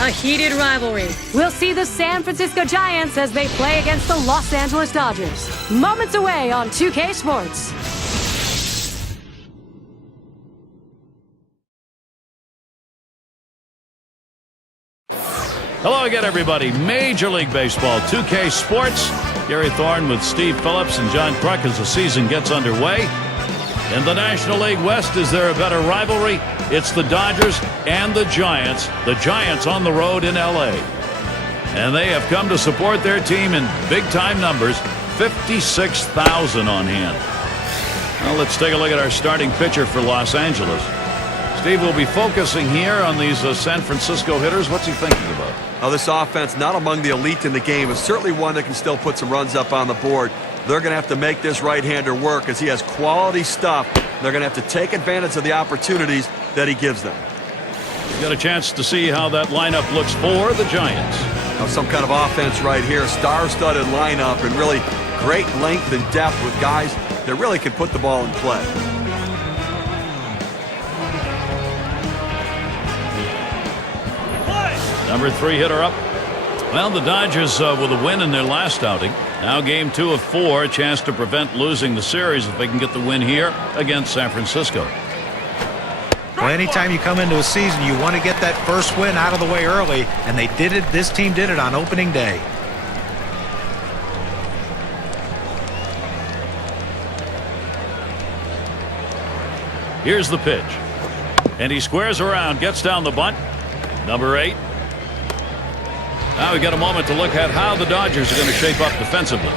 A heated rivalry. We'll see the San Francisco Giants as they play against the Los Angeles Dodgers. Moments away on 2K Sports. Hello again, everybody. Major League Baseball, 2K Sports. Gary Thorne with Steve Phillips and John Kruk as the season gets underway. In the National League West, is there a better rivalry? It's the Dodgers and the Giants. The Giants on the road in L.A. And they have come to support their team in big-time numbers, 56,000 on hand. Well, let's take a look at our starting pitcher for Los Angeles. Steve will be focusing here on these San Francisco hitters. What's he thinking about? Now, this offense, not among the elite in the game, is certainly one that can still put some runs up on the board. They're going to have to make this right-hander work as he has quality stuff. They're going to have to take advantage of the opportunities that he gives them. We've got a chance to see how that lineup looks for the Giants. Now, some kind of offense right here, star-studded lineup, and really great length and depth with guys that really can put the ball in play. Number 3 hitter up. Well, the Dodgers with a win in their last outing. Now game 2 of 4, a chance to prevent losing the series if they can get the win here against San Francisco. Well, anytime you come into a season, you want to get that first win out of the way early, and they did it. This team did it on opening day. Here's the pitch. And he squares around, gets down the bunt. Number 8. Now we got a moment to look at how the Dodgers are going to shape up defensively.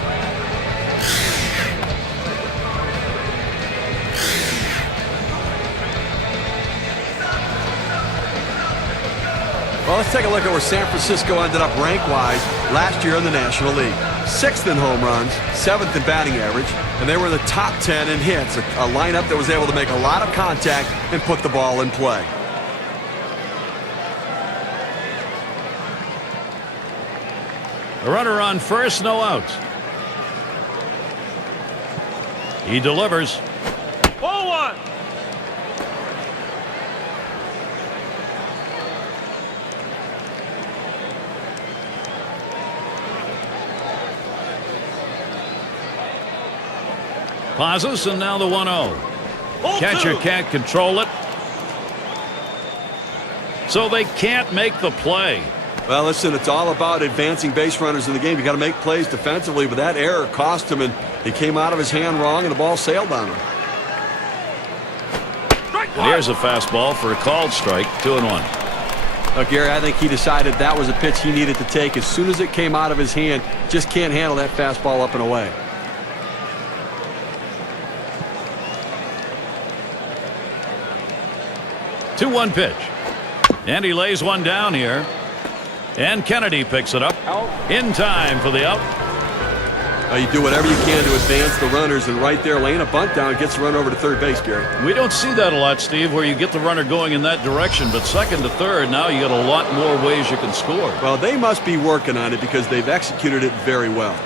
Well, let's take a look at where San Francisco ended up rank-wise last year in the National League. 6th in home runs, 7th in batting average, and they were in the top 10 in hits, a lineup that was able to make a lot of contact and put the ball in play. A runner on first, no outs. He delivers. 0-1. Pauses, and now the 1-0. Catcher can't control it, so they can't make the play. Well, listen, it's all about advancing base runners in the game. You got to make plays defensively, but that error cost him, and he came out of his hand wrong, and the ball sailed on him. And here's a fastball for a called strike, 2-1. Look, Gary, I think he decided that was a pitch he needed to take as soon as it came out of his hand. Just can't handle that fastball up and away. Two-one pitch. And he lays one down here. And Kennedy picks it up in time for the out. You do whatever you can to advance the runners, and right there, laying a bunt down, gets the runner over to third base, Gary. We don't see that a lot, Steve, where you get the runner going in that direction, but second to third, now you got a lot more ways you can score. Well, they must be working on it because they've executed it very well.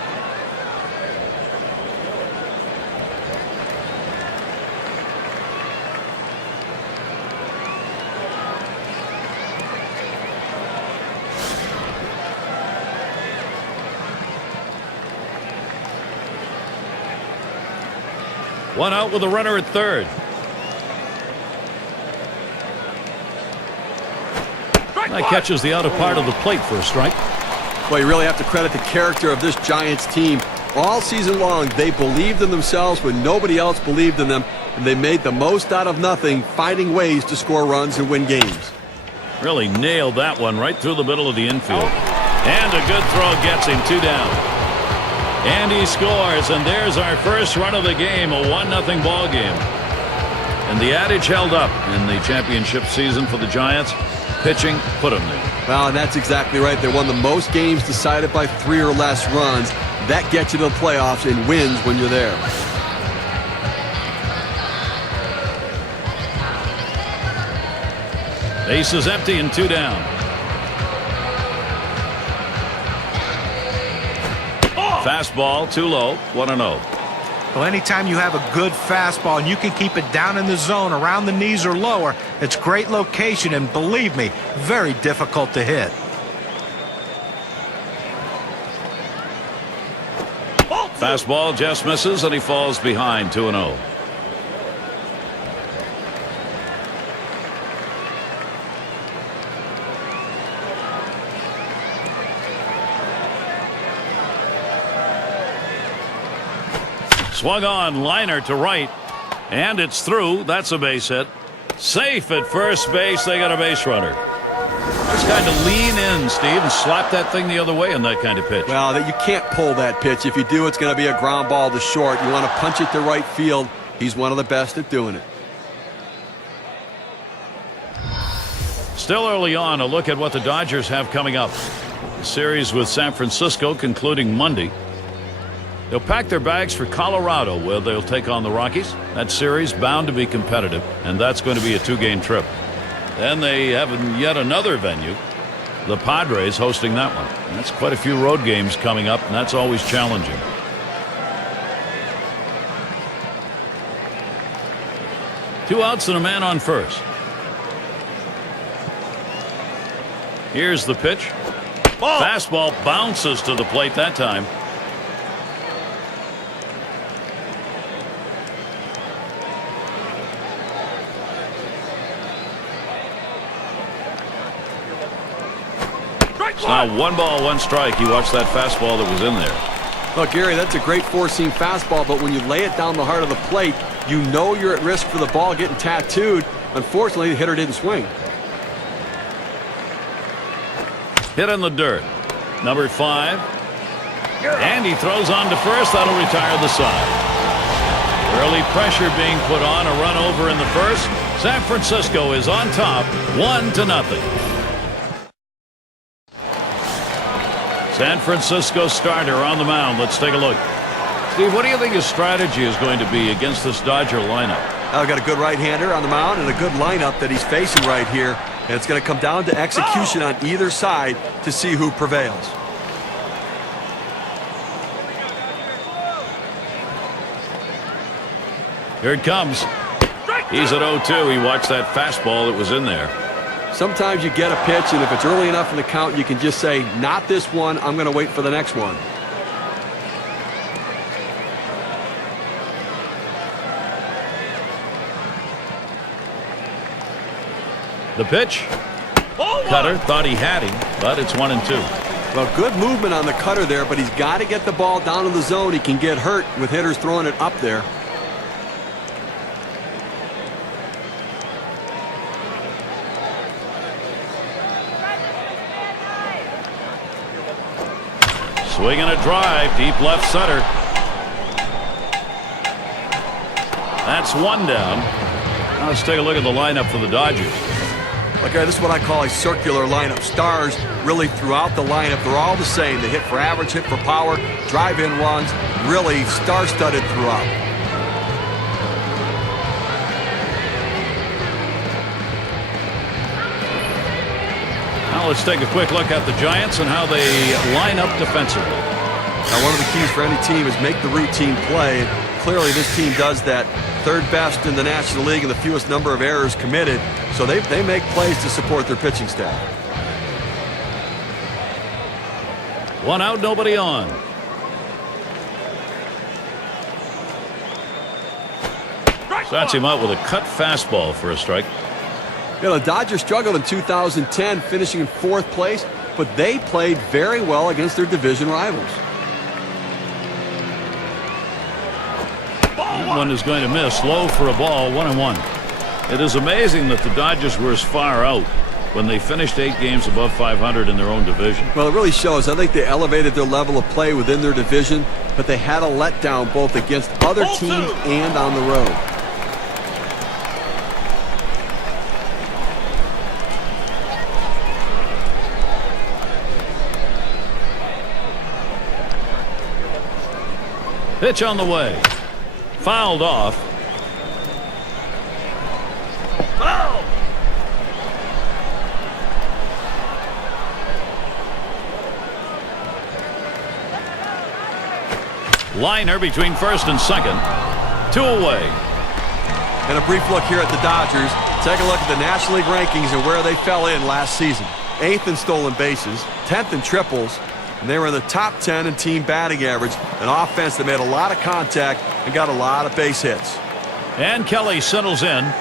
One out with a runner at third. That catches the outer part of the plate for a strike. Well, you really have to credit the character of this Giants team. All season long, they believed in themselves when nobody else believed in them, and they made the most out of nothing, finding ways to score runs and win games. Really nailed that one right through the middle of the infield. And a good throw gets him 2 down. And he scores, and there's our first run of the game, a 1-0 ball game. And the adage held up in the championship season for the Giants. Pitching put them there. Well, and that's exactly right. They won the most games decided by 3 or less runs. That gets you to the playoffs and wins when you're there. Base is empty and 2 down. Fastball too low, 1-0. Well, anytime you have a good fastball and you can keep it down in the zone around the knees or lower, it's great location and, believe me, very difficult to hit. Fastball just misses, and he falls behind 2-0. Swung on, liner to right, and it's through. That's a base hit. Safe at first base. They got a base runner. Just kind of lean in, Steve, and slap that thing the other way on that kind of pitch. Well, you can't pull that pitch. If you do, it's going to be a ground ball to short. You want to punch it to right field. He's one of the best at doing it. Still early on, a look at what the Dodgers have coming up. The series with San Francisco concluding Monday. They'll pack their bags for Colorado, where they'll take on the Rockies. That series bound to be competitive, and that's going to be a 2-game trip. Then they have yet another venue, the Padres, hosting that one. And that's quite a few road games coming up, and that's always challenging. Two outs and a man on first. Here's the pitch. Ball. Fastball bounces to the plate that time. It's now 1-1 strike. You watch that fastball that was in there. Look, Gary, that's a great four-seam fastball, but when you lay it down the heart of the plate, you know you're at risk for the ball getting tattooed. Unfortunately, the hitter didn't swing. Hit in the dirt. Number 5. And he throws on to first. That'll retire the side. Early pressure being put on. A run over in the first. San Francisco is on top, 1-0. San Francisco starter on the mound. Let's take a look. Steve, what do you think his strategy is going to be against this Dodger lineup? I've got a good right-hander on the mound and a good lineup that he's facing right here. And it's going to come down to execution on either side to see who prevails. Here it comes. He's at 0-2. He watched that fastball that was in there. Sometimes you get a pitch, and if it's early enough in the count, you can just say, not this one, I'm going to wait for the next one. The pitch. Cutter thought he had him, but it's 1-2. Well, good movement on the cutter there, but he's got to get the ball down to the zone. He can get hurt with hitters throwing it up there. Swinging a drive, deep left center. That's one down. Now let's take a look at the lineup for the Dodgers. Okay, this is what I call a circular lineup. Stars really throughout the lineup. They're all the same. They hit for average, hit for power, drive-in runs. Really star-studded throughout. Now let's take a quick look at the Giants and how they line up defensively. Now, one of the keys for any team is make the routine play. And clearly, this team does that. Third best in the National League and the fewest number of errors committed. So they make plays to support their pitching staff. One out, nobody on. Starts him out with a cut fastball for a strike. You know, the Dodgers struggled in 2010, finishing in 4th place, but they played very well against their division rivals. That one is going to miss. Low for a ball, 1-1. It is amazing that the Dodgers were as far out when they finished 8 games above 500 in their own division. Well, it really shows. I think they elevated their level of play within their division, but they had a letdown both against other teams and on the road. Pitch on the way. Fouled off. Foul! Liner between first and second. 2 away. And a brief look here at the Dodgers. Take a look at the National League rankings and where they fell in last season. 8th in stolen bases, 10th in triples, And they were in the top 10 in team batting average, an offense that made a lot of contact and got a lot of base hits. And Kelly settles in.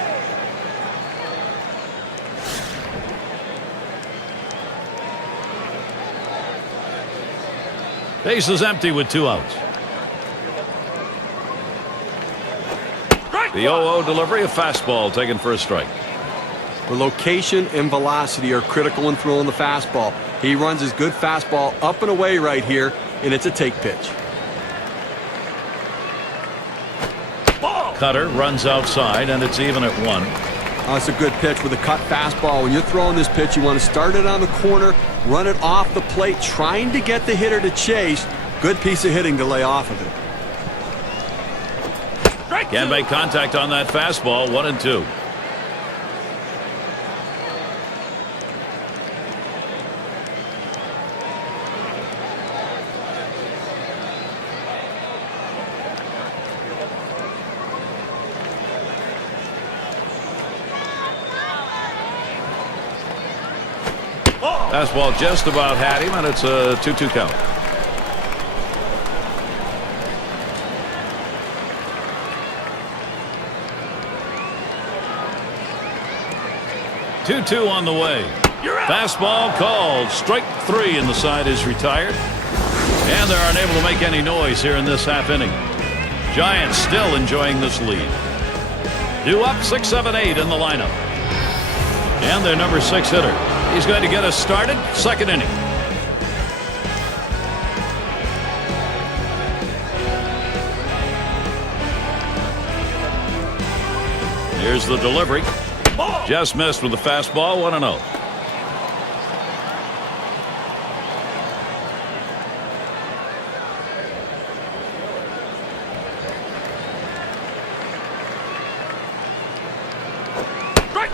Base is empty with 2 outs. The 0-0 delivery, a fastball taken for a strike. The location and velocity are critical in throwing the fastball. He runs his good fastball up and away right here, and it's a take pitch. Cutter runs outside, and it's even at 1. That's a good pitch with a cut fastball. When you're throwing this pitch, you want to start it on the corner, run it off the plate, trying to get the hitter to chase. Good piece of hitting to lay off of it. Can't make contact on that fastball. 1-2. Fastball just about had him, and it's a 2-2 count. Two on the way. Fastball called. Strike 3, and the side is retired. And they're unable to make any noise here in this half inning. Giants still enjoying this lead. Due up 6-7-8 in the lineup. And their number 6 hitter. He's going to get us started. Second inning. Here's the delivery. Just missed with the fastball. 1-0.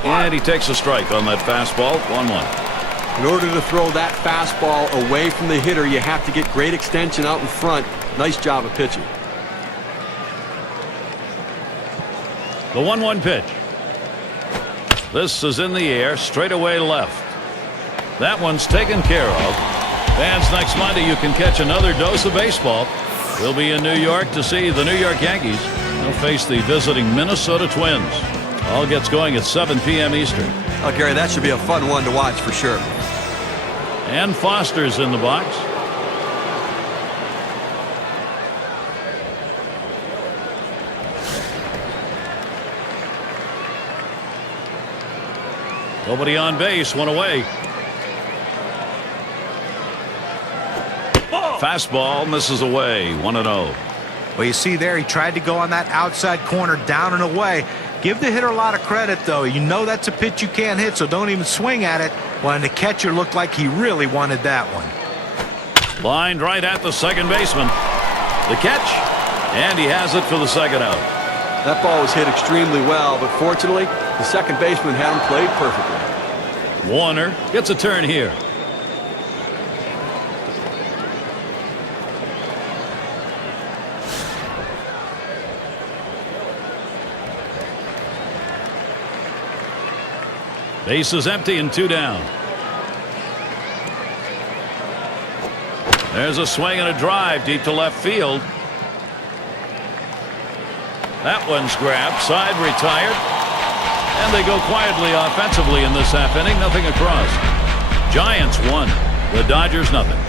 And he takes a strike on that fastball. 1-1. In order to throw that fastball away from the hitter, you have to get great extension out in front. Nice job of pitching. The 1-1 pitch. This is in the air, straight away left. That one's taken care of. Fans, next Monday you can catch another dose of baseball. We'll be in New York to see the New York Yankees. They'll face the visiting Minnesota Twins. All gets going at 7 p.m. Eastern. Oh, Gary, that should be a fun one to watch for sure. And Foster's in the box. Nobody on base, one away. Fastball misses away. 1-0. Well, you see there, he tried to go on that outside corner, down and away. Give the hitter a lot of credit, though. You know that's a pitch you can't hit, so don't even swing at it. Well, and the catcher looked like he really wanted that one. Lined right at the second baseman. The catch, and he has it for the second out. That ball was hit extremely well, but fortunately, the second baseman had him played perfectly. Warner gets a turn here. Base is empty and 2 down. There's a swing and a drive deep to left field. That one's grabbed, side retired. And they go quietly offensively in this half inning, nothing across. Giants 1, the Dodgers nothing.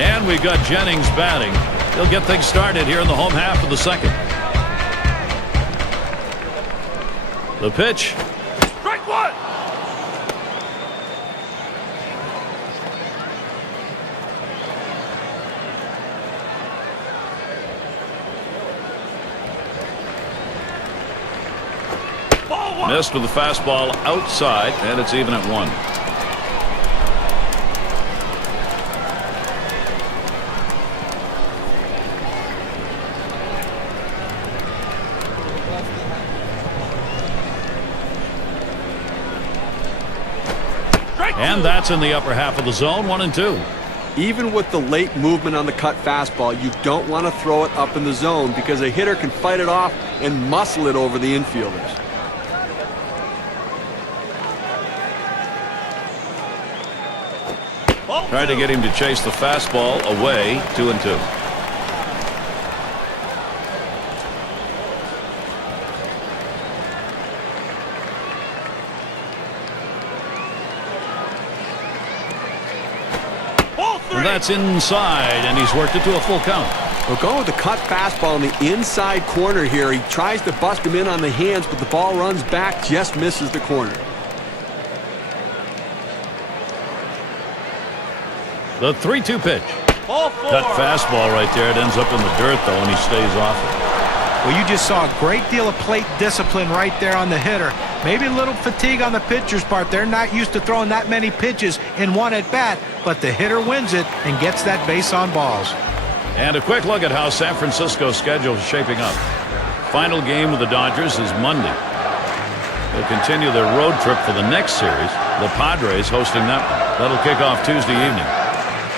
And we've got Jennings batting. He'll get things started here in the home half of the second. The pitch. Strike 1. Missed with the fastball outside, and it's even at 1. And that's in the upper half of the zone. 1-2. Even with the late movement on the cut fastball, you don't want to throw it up in the zone because a hitter can fight it off and muscle it over the infielders. Tried to get him to chase the fastball away. 2-2. And that's inside, and he's worked it to a full count. We're going with the cut fastball in the inside corner here. He tries to bust him in on the hands, but the ball runs back, just misses the corner. The 3-2 pitch. Cut fastball right there. It ends up in the dirt, though, and he stays off it. Well, you just saw a great deal of plate discipline right there on the hitter. Maybe a little fatigue on the pitcher's part. They're not used to throwing that many pitches in one at bat, but the hitter wins it and gets that base on balls. And a quick look at how San Francisco's schedule is shaping up. Final game with the Dodgers is Monday. They'll continue their road trip for the next series. The Padres hosting that one. That'll kick off Tuesday evening.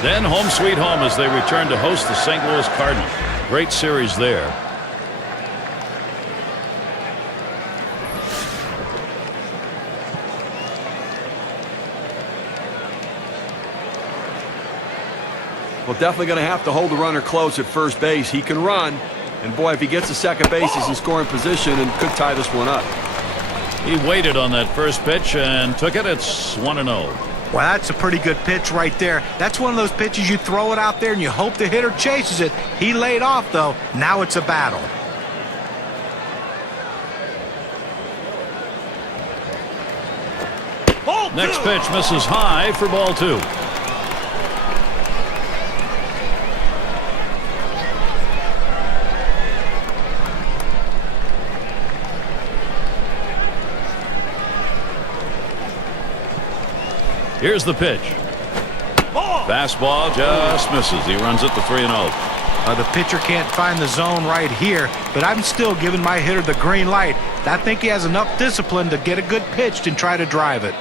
Then home sweet home as they return to host the St. Louis Cardinals. Great series there. Well, definitely going to have to hold the runner close at first base. He can run, and boy, if he gets to second base, he's in scoring position and could tie this one up. He waited on that first pitch and took it. It's 1-0. Well, that's a pretty good pitch right there. That's one of those pitches you throw it out there and you hope the hitter chases it. He laid off, though. Now it's a battle. Next pitch misses high for ball 2. Here's the pitch. Fastball just misses. He runs it to 3-0. The pitcher can't find the zone right here, but I'm still giving my hitter the green light. I think he has enough discipline to get a good pitch and try to drive it.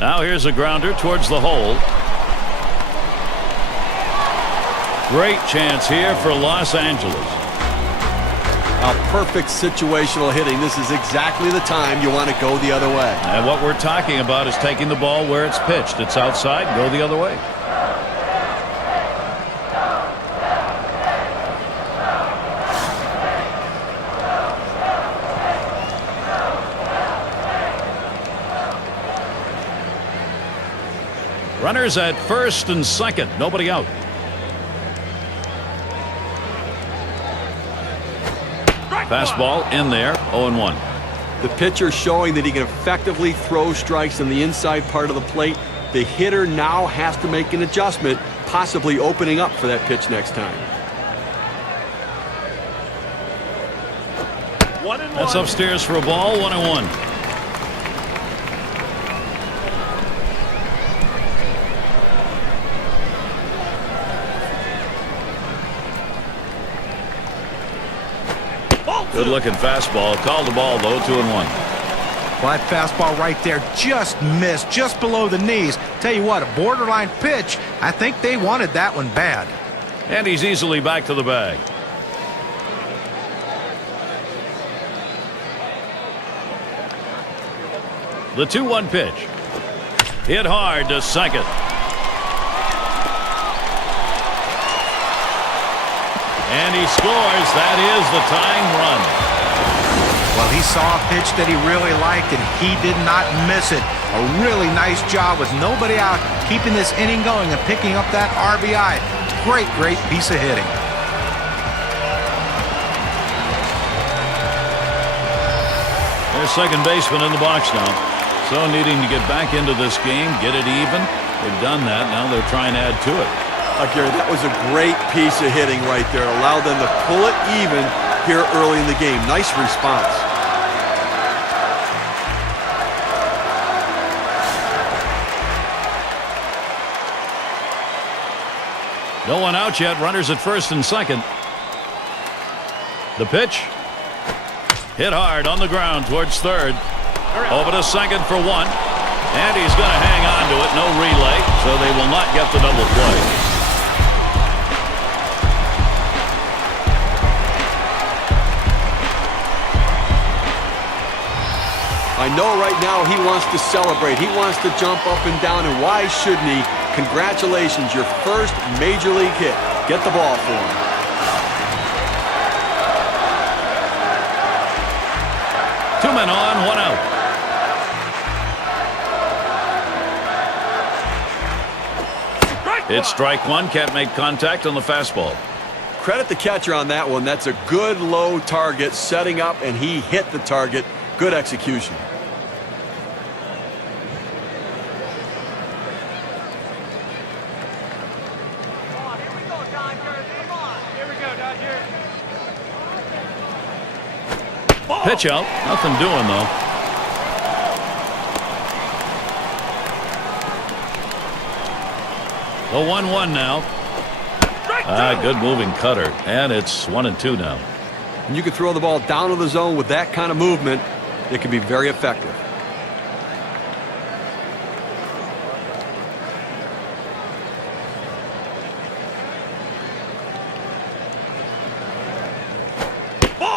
Now here's a grounder towards the hole. Great chance here for Los Angeles. A perfect situational hitting. This is exactly the time you want to go the other way. And what we're talking about is taking the ball where it's pitched. It's outside, go the other way. Runners at first and second. Nobody out. Fastball in there, 0-1. The pitcher showing that he can effectively throw strikes on the inside part of the plate. The hitter now has to make an adjustment, possibly opening up for that pitch next time. That's upstairs for a ball, 1-1. Good-looking fastball. Called the ball, though, 2-1. Well, that fastball right there just missed, just below the knees. Tell you what, a borderline pitch. I think they wanted that one bad. And he's easily back to the bag. The 2-1 pitch. Hit hard to second. And he scores. That is the tying run. Well, he saw a pitch that he really liked, and he did not miss it. A really nice job with nobody out, keeping this inning going and picking up that RBI. Great, great piece of hitting. There's second baseman in the box now. So needing to get back into this game, get it even. They've done that. Now they're trying to add to it. Gary, that was a great piece of hitting right there. Allowed them to pull it even here early in the game. Nice response. No one out yet. Runners at first and second. The pitch. Hit hard on the ground towards third. Over to second for one. And he's going to hang on to it. No relay, so they will not get the double play. I know right now he wants to celebrate. He wants to jump up and down, and why shouldn't he? Congratulations, your first Major League hit. Get the ball for him. Two men on, one out. It's strike one. Can't make contact on the fastball. Credit the catcher on that one. That's a good low target setting up, and he hit the target. Good execution. Pitch out. Nothing doing, though. The 1-1 now. Good moving cutter. And it's 1-2 now. And you can throw the ball down to the zone with that kind of movement. It can be very effective.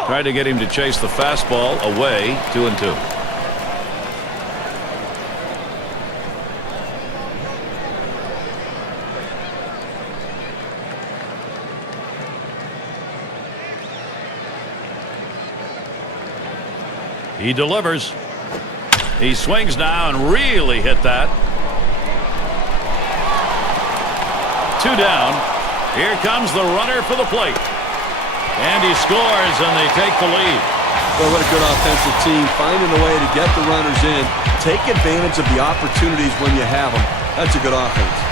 Tried to get him to chase the fastball away. 2-2. He delivers. He swings now and really hit that. 2 down. Here comes the runner for the plate. And he scores, and they take the lead. Boy, what a good offensive team. Finding a way to get the runners in. Take advantage of the opportunities when you have them. That's a good offense.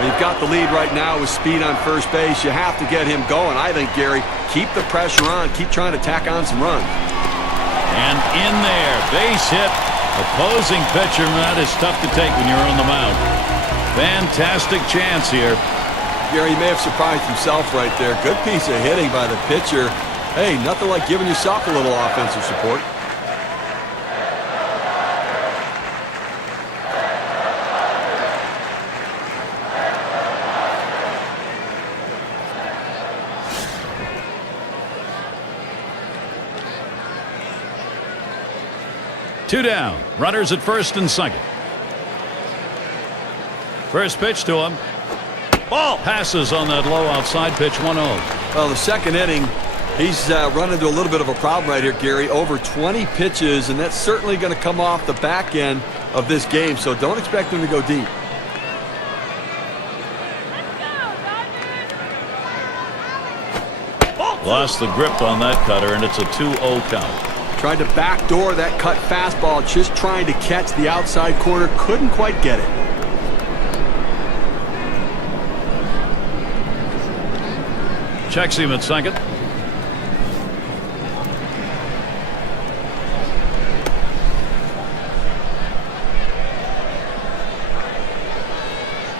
You've got the lead right now with speed on first base. You have to get him going. I think, Gary, keep the pressure on. Keep trying to tack on some runs. And in there, base hit. Opposing pitcher, that is tough to take when you're on the mound. Fantastic chance here. Gary, he may have surprised himself right there. Good piece of hitting by the pitcher. Hey, nothing like giving yourself a little offensive support. Two down. Runners at first and second. First pitch to him. Ball passes on that low outside pitch. 1-0. Well, the second inning, he's run into a little bit of a problem right here, Gary. Over 20 pitches, and that's certainly going to come off the back end of this game, so don't expect him to go deep. Lost the grip on that cutter, and it's a 2-0 count. Tried to backdoor that cut fastball, just trying to catch the outside corner. Couldn't quite get it. Checks him at second.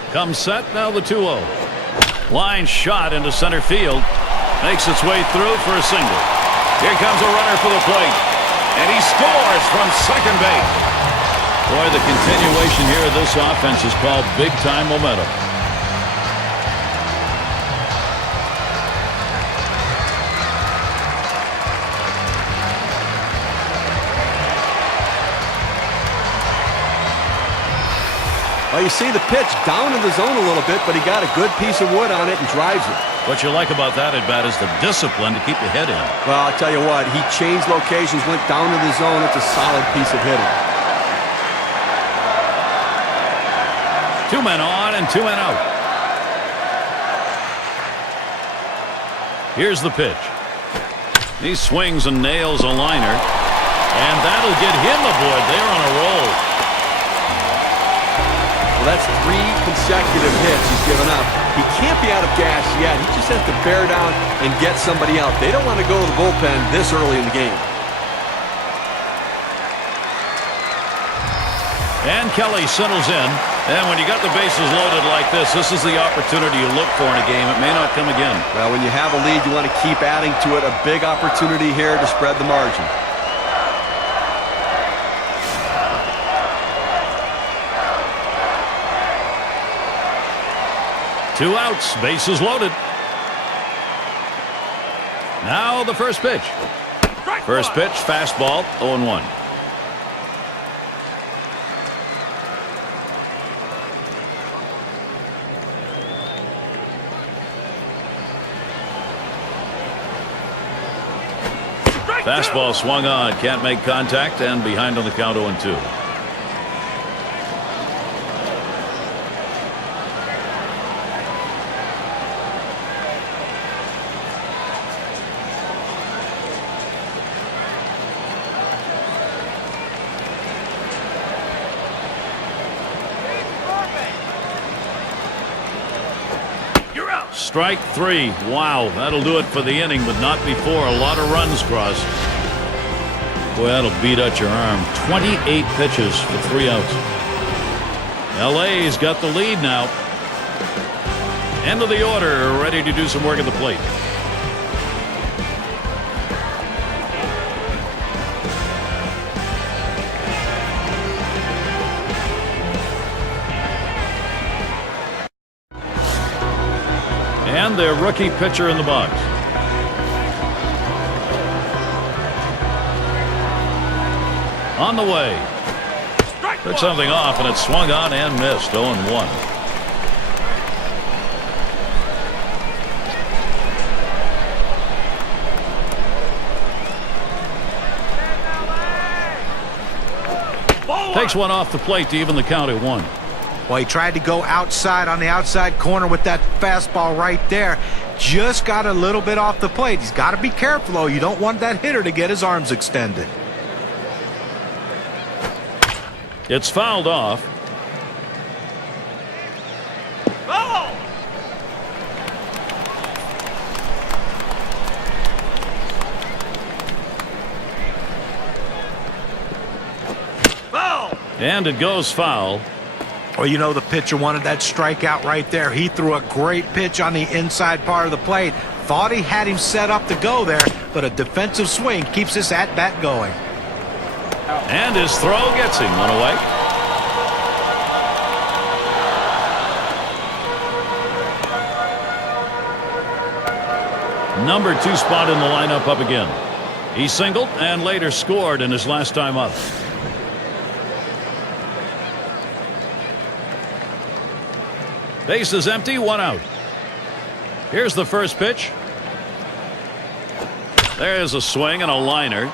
Comes set, now the 2-0. Line shot into center field. Makes its way through for a single. Here comes a runner for the plate. And he scores from second base. Boy, the continuation here of this offense is called big-time momentum. Well, you see the pitch down in the zone a little bit, but he got a good piece of wood on it and drives it. What you like about that at bat is the discipline to keep the head in. Well, I'll tell you what, he changed locations, went down to the zone. It's a solid piece of hitting. 2 men on and 2 men out. Here's the pitch. He swings and nails a liner. And that'll get him aboard. They're on a roll. Well, that's 3 consecutive hits he's given up. He can't be out of gas yet. He just has to bear down and get somebody out. They don't want to go to the bullpen this early in the game. And Kelly settles in. And when you got the bases loaded like this is the opportunity you look for in a game. It may not come again. Well, when you have a lead, you want to keep adding to it. A big opportunity here to spread the margin. Two outs, bases loaded. Now the first pitch. First pitch, fastball, 0-1. Fastball swung on, can't make contact, and behind on the count 0-2. Strike three. Wow, that'll do it for the inning, but not before a lot of runs crossed. Boy, that'll beat out your arm. 28 pitches for 3 outs. LA's got the lead now. End of the order, ready to do some work at the plate. And their rookie pitcher in the box. On the way. Took something off, and it swung on and missed. 0-1. Takes one off the plate to even the count at 1. Well, he tried to go outside on the outside corner with that fastball right there. Just got a little bit off the plate. He's got to be careful, though. You don't want that hitter to get his arms extended. It's fouled off. Oh! And it goes foul. Well, you know, the pitcher wanted that strikeout right there. He threw a great pitch on the inside part of the plate. Thought he had him set up to go there, but a defensive swing keeps this at-bat going. And his throw gets him. One away. Number 2 spot in the lineup up again. He singled and later scored in his last time up. Base is empty, 1 out. Here's the first pitch. There's a swing and a liner.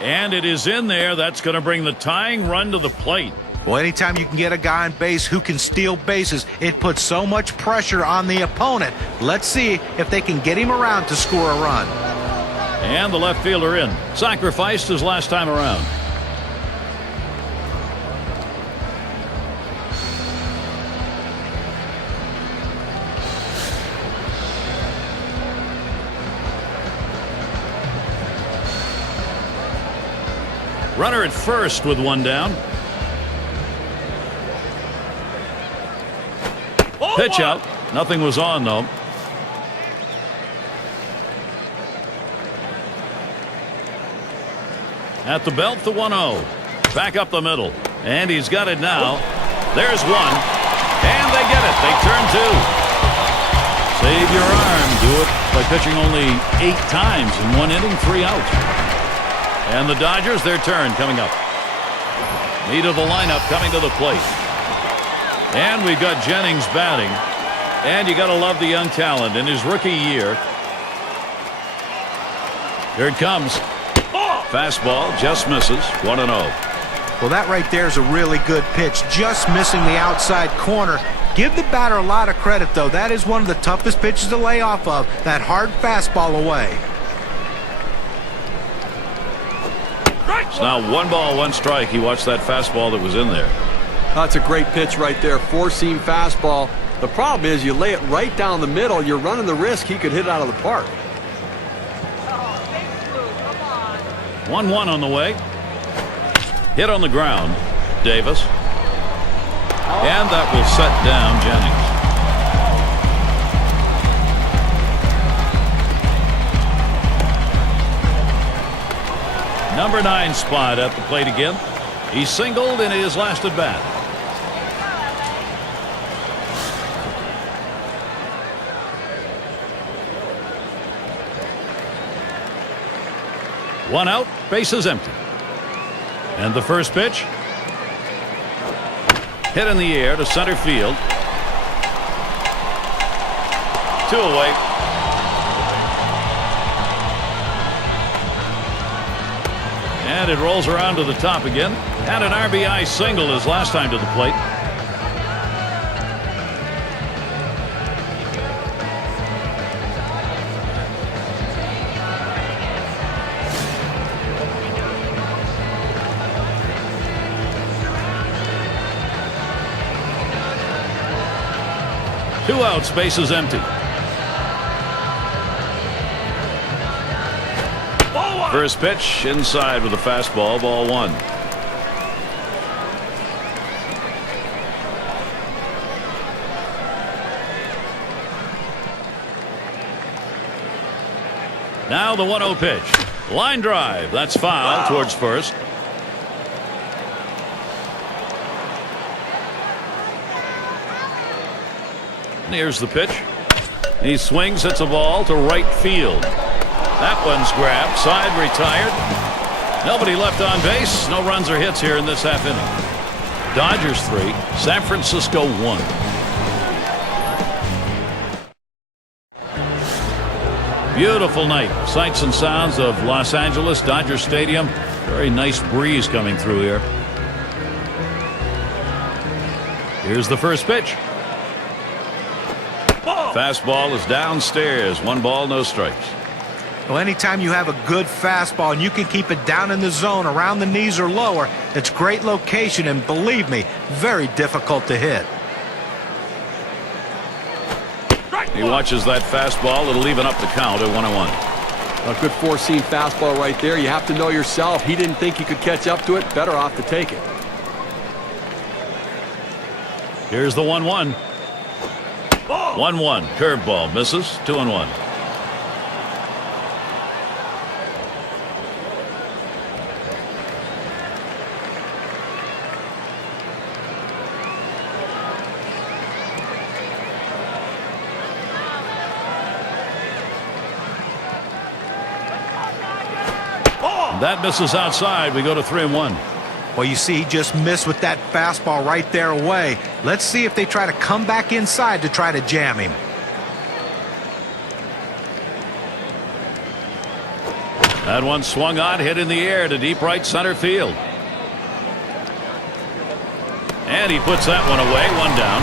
And it is in there. That's going to bring the tying run to the plate. Well, anytime you can get a guy on base who can steal bases, it puts so much pressure on the opponent. Let's see if they can get him around to score a run. And the left fielder in. Sacrificed his last time around. Runner at first with 1 down. Pitch out. Nothing was on, though. At the belt, the 1-0. Back up the middle. And he's got it now. There's 1. And they get it. They turn 2. Save your arm. Do it by pitching only 8 times in 1 inning, 3 outs. And the Dodgers, their turn coming up. Meat of the lineup coming to the plate. And we've got Jennings batting. And you got to love the young talent in his rookie year. Here it comes. Fastball just misses. 1-0. Well, that right there is a really good pitch. Just missing the outside corner. Give the batter a lot of credit, though. That is one of the toughest pitches to lay off of. That hard fastball away. It's now 1 ball, 1 strike. He watched that fastball that was in there. That's a great pitch right there. 4-seam fastball. The problem is you lay it right down the middle. You're running the risk he could hit it out of the park. 1-1 on the way. Hit on the ground. Davis. And that will set down Jennings. Number 9 spot at the plate again. He singled in his last at bat. One out, bases empty. And the first pitch. Hit in the air to center field. 2 away. And it rolls around to the top again. Had an RBI single his last time to the plate. Two outs, bases empty. First pitch inside with a fastball, ball 1. Now the 1-0 pitch. Line drive. That's foul towards first. Here's the pitch. He swings, hits a ball to right field. That one's grabbed. Side retired. Nobody left on base. No runs or hits here in this half inning. Dodgers 3, San Francisco 1. Beautiful night. Sights and sounds of Los Angeles, Dodger Stadium. Very nice breeze coming through here. Here's the first pitch. Fastball is downstairs. 1 ball, no strikes. Well, anytime you have a good fastball and you can keep it down in the zone around the knees or lower, it's great location and, believe me, very difficult to hit. He watches that fastball. It'll even up the count at 1-1. A good four-seam fastball right there. You have to know yourself. He didn't think he could catch up to it. Better off to take it. Here's the 1-1. 1-1. Curveball misses. 2-1. That misses outside. We go to 3-1. Well, you see, he just missed with that fastball right there away. Let's see if they try to come back inside to try to jam him. That one swung on, hit in the air to deep right center field. And he puts that one away. 1 down.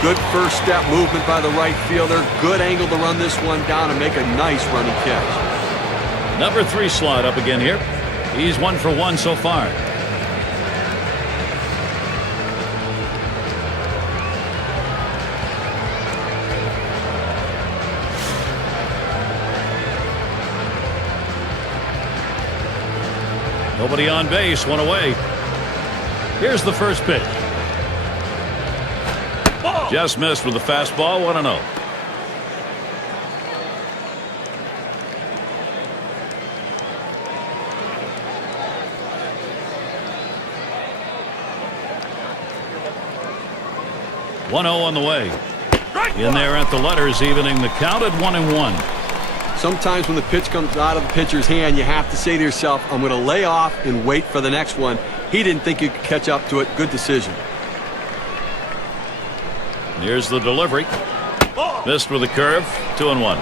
Good first step movement by the right fielder. Good angle to run this one down and make a nice running catch. Number 3 slot up again here. He's 1 for 1 so far. Nobody on base, 1 away. Here's the first pitch. Just missed with the fastball. 1-0. On the way. In there at the letters, evening the count at 1-1. Sometimes when the pitch comes out of the pitcher's hand, you have to say to yourself, I'm going to lay off and wait for the next one. He didn't think he could catch up to it. Good decision. Here's the delivery. Missed with a curve. 2-1.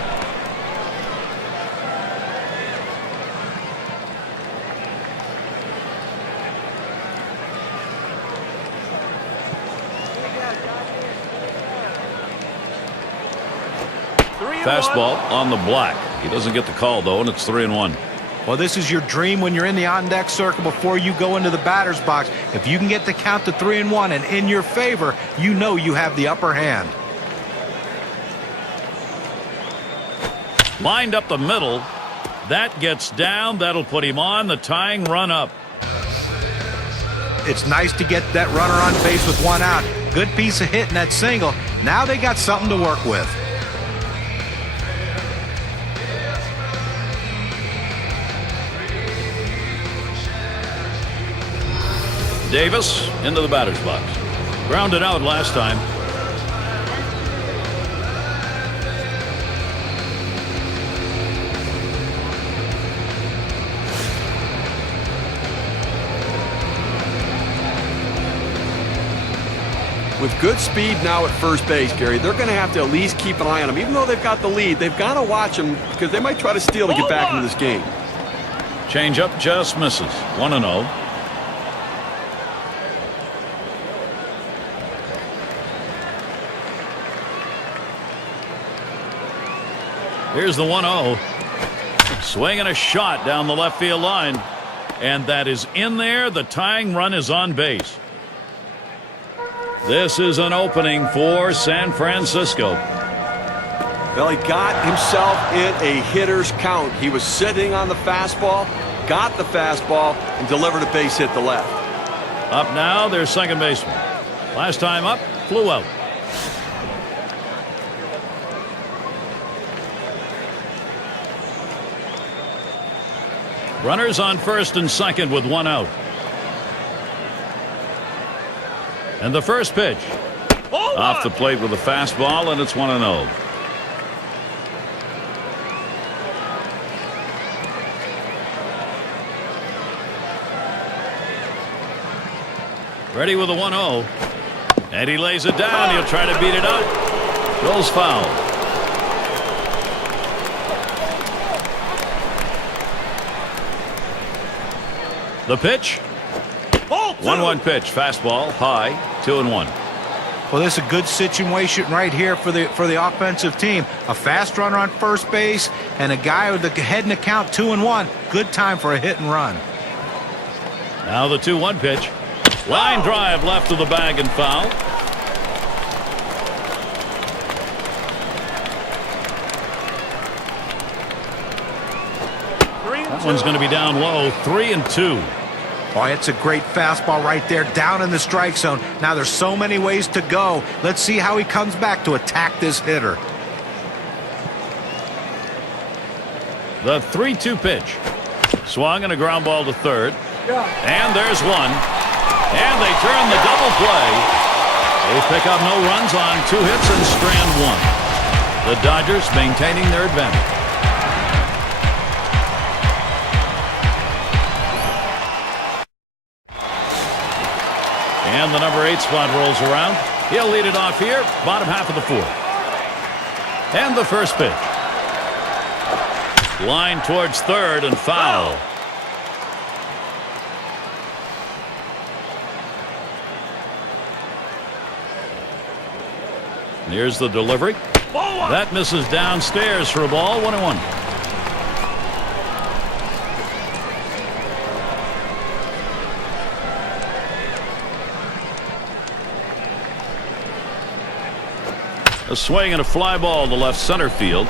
Fastball on the block. He doesn't get the call, though, and it's 3-1. Well, this is your dream when you're in the on-deck circle before you go into the batter's box. If you can get the count to 3-1 and in your favor, you know you have the upper hand. Lined up the middle. That gets down. That'll put him on the tying run up. It's nice to get that runner on base with 1 out. Good piece of hitting that single. Now they got something to work with. Davis into the batter's box. Grounded out last time. With good speed now at first base, Gary, they're going to have to at least keep an eye on him. Even though they've got the lead, they've got to watch him because they might try to steal to get back into this game. Changeup just misses. 1-0. Here's the 1-0. Swinging a shot down the left field line. And that is in there. The tying run is on base. This is an opening for San Francisco. Well, he got himself in a hitter's count. He was sitting on the fastball, got the fastball, and delivered a base hit to left. Up now, their second baseman. Last time up, flew out. Runners on first and second with one out. And the first pitch. Off the plate with a fastball, and it's 1-0. Ready with a 1-0. And he lays it down. He'll try to beat it out. Goes foul. The pitch. 1-1 pitch. Fastball high. 2-1. Well, this is a good situation right here for the offensive team. A fast runner on first base and a guy with the head in the count. 2-1. Good time for a hit and run. Now the 2-1 pitch. Line drive left of the bag and foul. That one's going to be down low. 3-2. Oh, it's a great fastball right there down in the strike zone. Now there's so many ways to go. Let's see how he comes back to attack this hitter. The 3-2 pitch. Swung and a ground ball to third. And there's one. And they turn the double play. They pick up no runs on 2 hits and strand 1. The Dodgers maintaining their advantage. And the number 8 spot rolls around. He'll lead it off here, bottom half of the 4th. And the first pitch. Line towards third and foul. Here's the delivery. That misses downstairs for a ball. 1-1. A swing and a fly ball to left center field.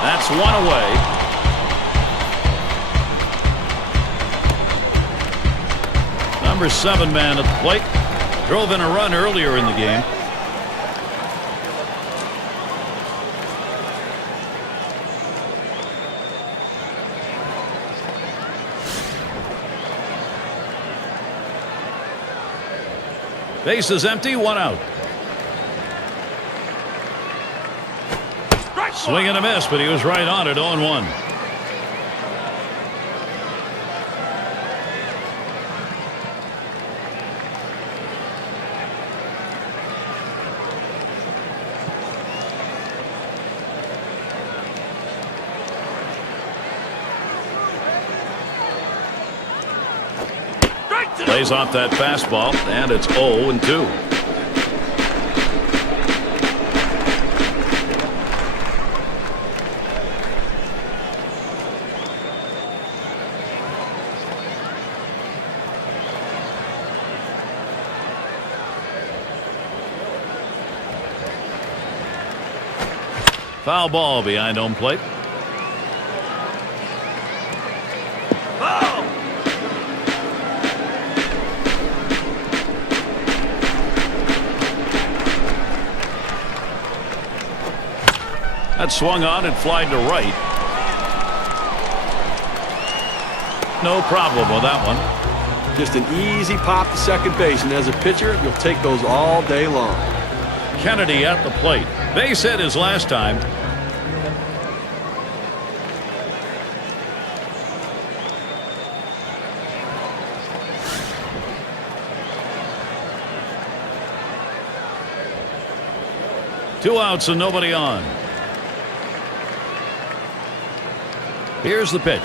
That's one away. Number 7 man at the plate. Drove in a run earlier in the game. Base is empty, 1 out. Swing and a miss, but he was right on it. 0-1. Plays off that fastball, and it's 0-2. Foul ball behind home plate. That swung on and flied to right. No problem with that one. Just an easy pop to second base, and as a pitcher, you'll take those all day long. Kennedy at the plate. Base hit his last time. Two outs and nobody on. Here's the pitch.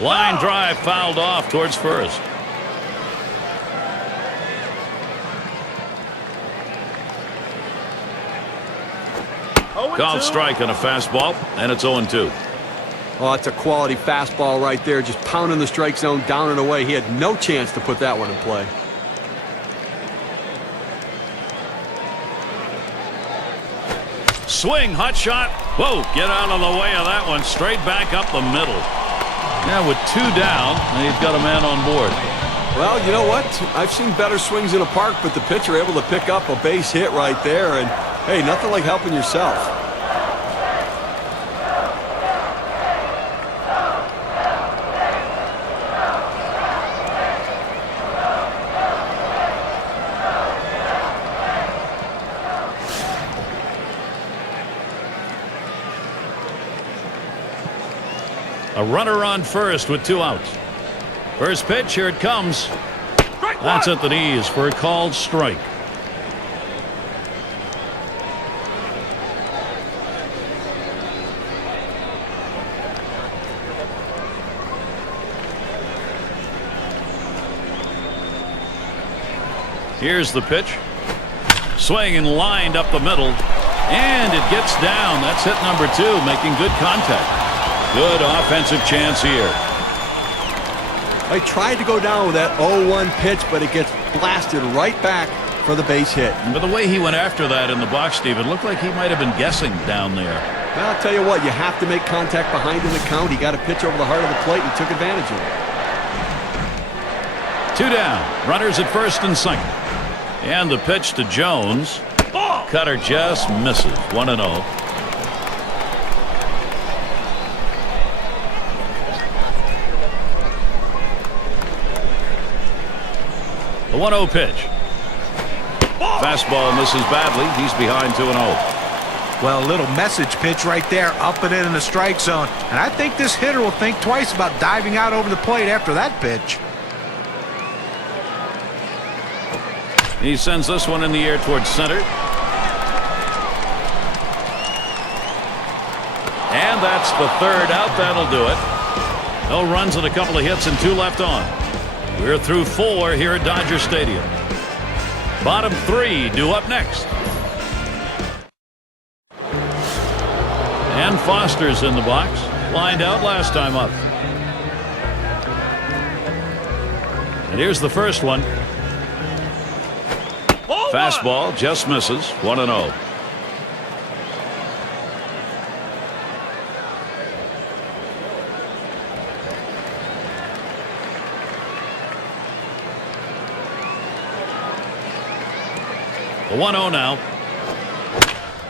Line drive fouled off towards first. Called strike on a fastball, and it's 0-2. Oh, that's a quality fastball right there, just pounding the strike zone down and away. He had no chance to put that one in play. Swing, hot shot. Whoa, get out of the way of that one. Straight back up the middle. Yeah, with two down, they've got a man on board. Well, you know what? I've seen better swings in a park, but the pitcher able to pick up a base hit right there, and hey, nothing like helping yourself. A runner on first with two outs. First pitch, here it comes. That's at the knees for a called strike. Here's the pitch. Swing and lined up the middle. And it gets down. That's hit number 2, making good contact. Good offensive chance here. I tried to go down with that 0-1 pitch, but it gets blasted right back for the base hit. But the way he went after that in the box, Steve, it looked like he might have been guessing down there. Well, I'll tell you what, you have to make contact behind in the count. He got a pitch over the heart of the plate and took advantage of it. 2 down. Runners at first and second. And the pitch to Jones. Cutter just misses. 1-0. The 1-0 pitch. Fastball misses badly. He's behind 2-0. Well, a little message pitch right there, up and in the strike zone. And I think this hitter will think twice about diving out over the plate after that pitch. He sends this one in the air towards center. And that's the third out. That'll do it. No runs and a couple of hits and 2 left on. We're through 4 here at Dodger Stadium. Bottom 3 due up next. And Foster's in the box. Lined out last time up. And here's the first one. Fastball just misses. 1-0. The 1-0 now.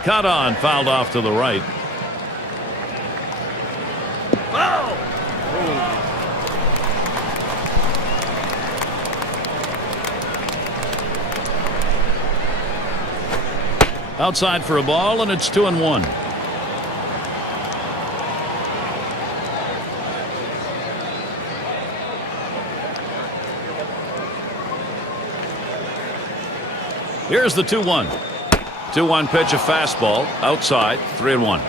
Caught on, fouled off to the right. Outside for a ball, and it's 2-1. Here's the 2-1. 2-1 pitch, a fastball outside. 3-1.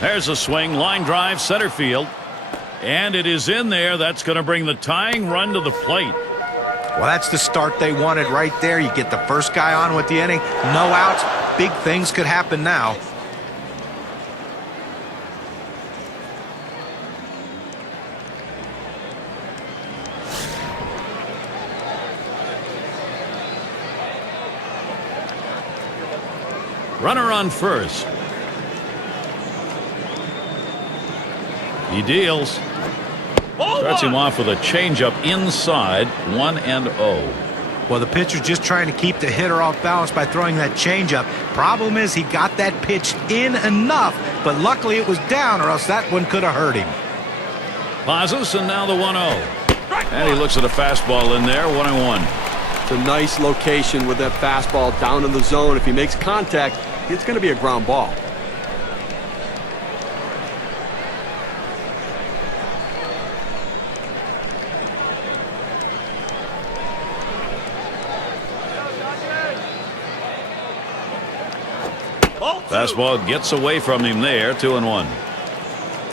There's a swing, line drive, center field, and it is in there. That's going to bring the tying run to the plate. Well, that's the start they wanted right there. You get the first guy on with the inning, no outs. Big things could happen now. Runner on first. He deals. Starts him off with a changeup inside, 1-0. Well, the pitcher's just trying to keep the hitter off balance by throwing that changeup. Problem is he got that pitch in enough, but luckily it was down, or else that one could have hurt him. Pauses, and now the 1-0. And he looks at a fastball in there, 1-1. It's a nice location with that fastball down in the zone. If he makes contact, it's going to be a ground ball. Fastball gets away from him there, 2-1.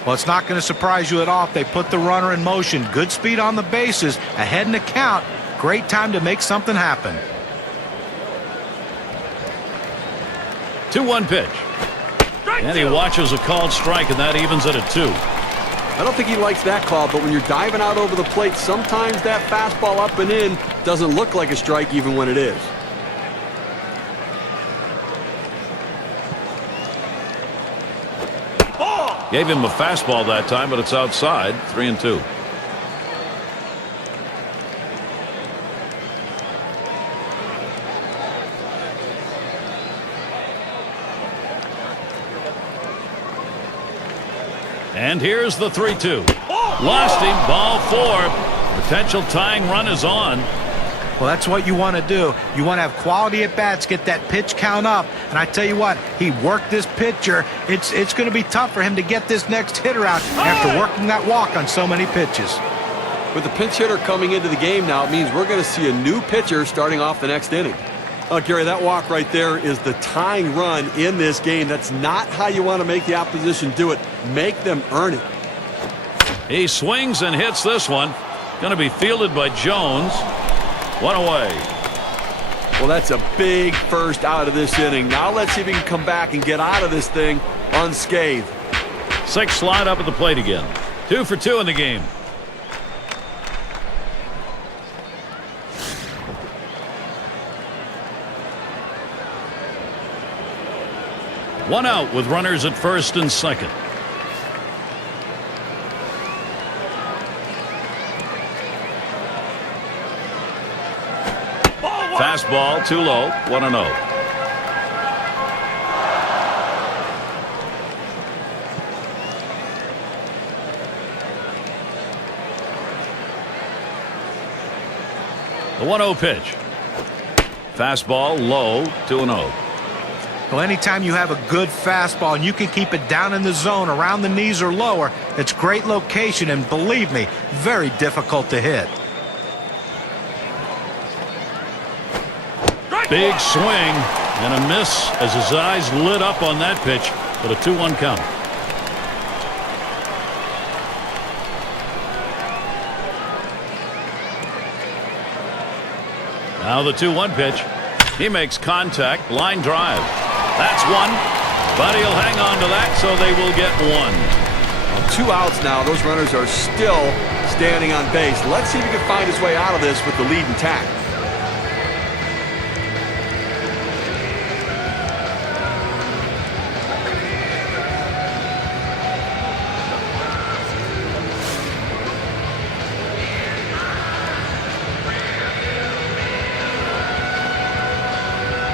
Well, it's not going to surprise you at all if they put the runner in motion. Good speed on the bases, ahead in the count. Great time to make something happen. 2-1 pitch. And he watches a called strike, and that evens it at 2. I don't think he likes that call, but when you're diving out over the plate, sometimes that fastball up and in doesn't look like a strike even when it is. Gave him a fastball that time, but it's outside, 3-2. And here's the 3-2. Lost him, ball 4. Potential tying run is on. Well, that's what you want to do. You want to have quality at bats, get that pitch count up. And I tell you what, he worked this pitcher. It's going to be tough for him to get this next hitter out after working that walk on so many pitches. With the pinch hitter coming into the game now, it means we're going to see a new pitcher starting off the next inning. Gary, that walk right there is the tying run in this game. That's not how you want to make the opposition do it. Make them earn it. He swings and hits this one. Going to be fielded by Jones. 1 away. Well, that's a big first out of this inning. Now let's see if he can come back and get out of this thing unscathed. 6 slide up at the plate again. 2 for 2 in the game. One out with runners at first and second. Fastball too low, 1-0. The 1-0 pitch. Fastball low, 2-0. Well, anytime you have a good fastball and you can keep it down in the zone around the knees or lower, it's great location and, believe me, very difficult to hit. Big swing and a miss as his eyes lit up on that pitch, but a 2-1 count. Now the 2-1 pitch. He makes contact, line drive. That's one, but he'll hang on to that, so they will get 1. Well, 2 outs now. Those runners are still standing on base. Let's see if he can find his way out of this with the lead intact.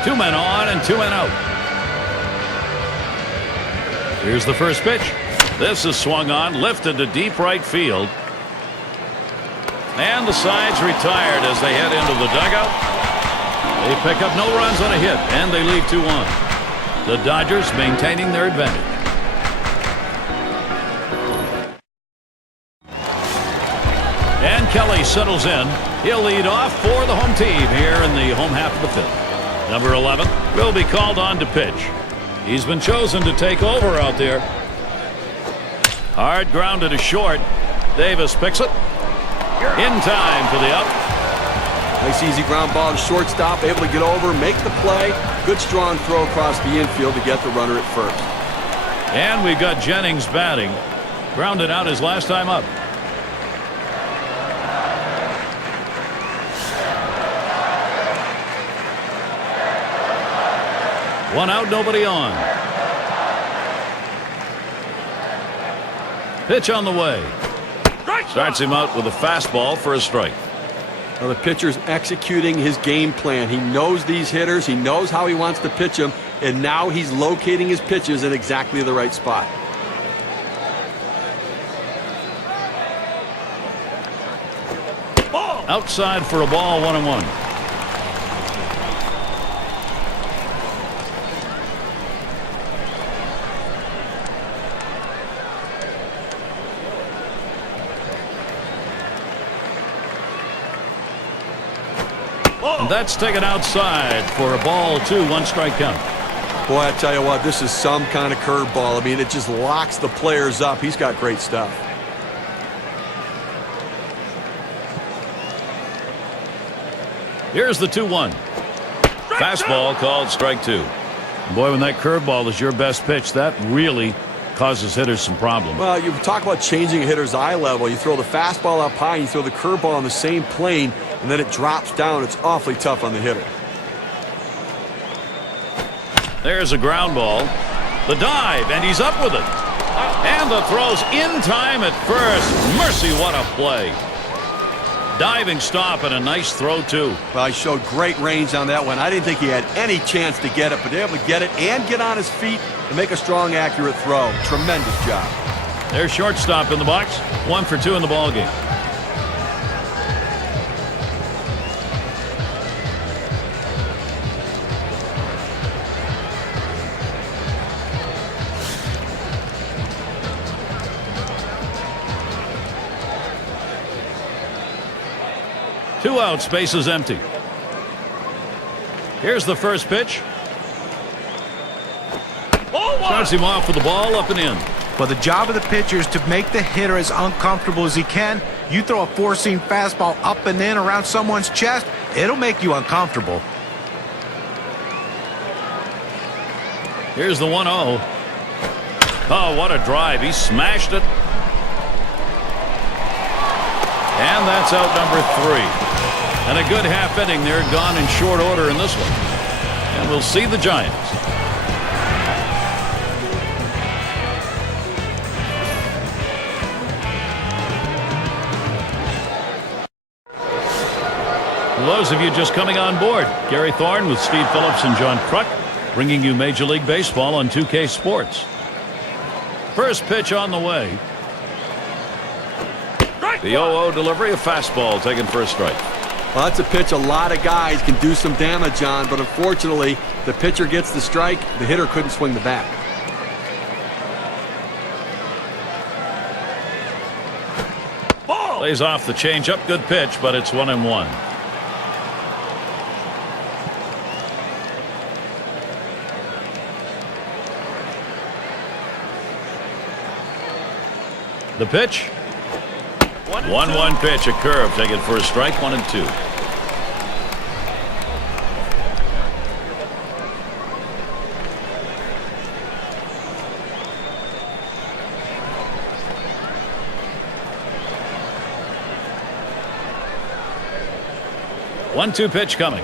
Two men on and 2 men out. Here's the first pitch. This is swung on, lifted to deep right field. And the side's retired as they head into the dugout. They pick up no runs on a hit, and they leave 2 on. The Dodgers maintaining their advantage. And Kelly settles in. He'll lead off for the home team here in the home half of the 5th. Number 11 will be called on to pitch. He's been chosen to take over out there. Hard grounded to short. Davis picks it. In time for the out. Nice easy ground ball to shortstop, able to get over, make the play. Good strong throw across the infield to get the runner at first. And we've got Jennings batting. Grounded out his last time up. One out, nobody on. Pitch on the way. Starts him out with a fastball for a strike. Now the pitcher's executing his game plan. He knows these hitters. He knows how he wants to pitch them. And now he's locating his pitches in exactly the right spot. Outside for a ball, 1-1. And that's taken outside for a ball, 2, 1 strike count. Boy, I tell you what, this is some kind of curveball. I mean, it just locks the players up. He's got great stuff. Here's the 2-1. Fastball called strike 2. Boy, when that curveball is your best pitch, that really causes hitters some problems. Well, you talk about changing a hitter's eye level. You throw the fastball up high, you throw the curveball on the same plane, and then it drops down. It's awfully tough on the hitter. There's a ground ball. The dive, and he's up with it. And the throw's in time at first. Mercy, what a play. Diving stop and a nice throw, too. Well, he showed great range on that one. I didn't think he had any chance to get it, but able to get it and get on his feet and make a strong, accurate throw. Tremendous job. There's shortstop in the box. 1 for 2 in the ballgame. Two out, space is empty. Here's the first pitch. Starts him off with the ball up and in. Well, the job of the pitcher is to make the hitter as uncomfortable as he can. You throw a four-seam fastball up and in around someone's chest, it'll make you uncomfortable. Here's the 1-0. Oh, what a drive. He smashed it. And that's out number 3. And a good half inning there, gone in short order in this one. And we'll see the Giants. For those of you just coming on board, Gary Thorne with Steve Phillips and John Kruk, bringing you Major League Baseball on 2K Sports. First pitch on the way. The 0-0 delivery, a fastball taken for a strike. Well, that's a pitch a lot of guys can do some damage on, but unfortunately, the pitcher gets the strike. The hitter couldn't swing the bat. Plays off the changeup. Good pitch, but it's 1-1. The pitch. 1-1 pitch, a curve taken for a strike, 1-2. One-two pitch coming.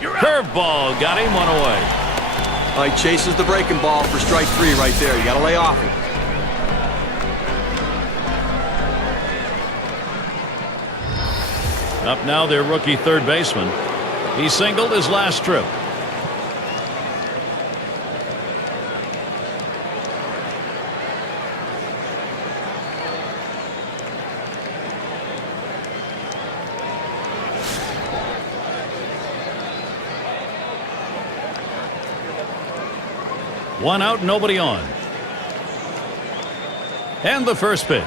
Curveball got him, 1 away. He chases the breaking ball for strike 3 right there. You got to lay off it. Up now their rookie third baseman. He singled his last trip. One out, nobody on. And the first pitch.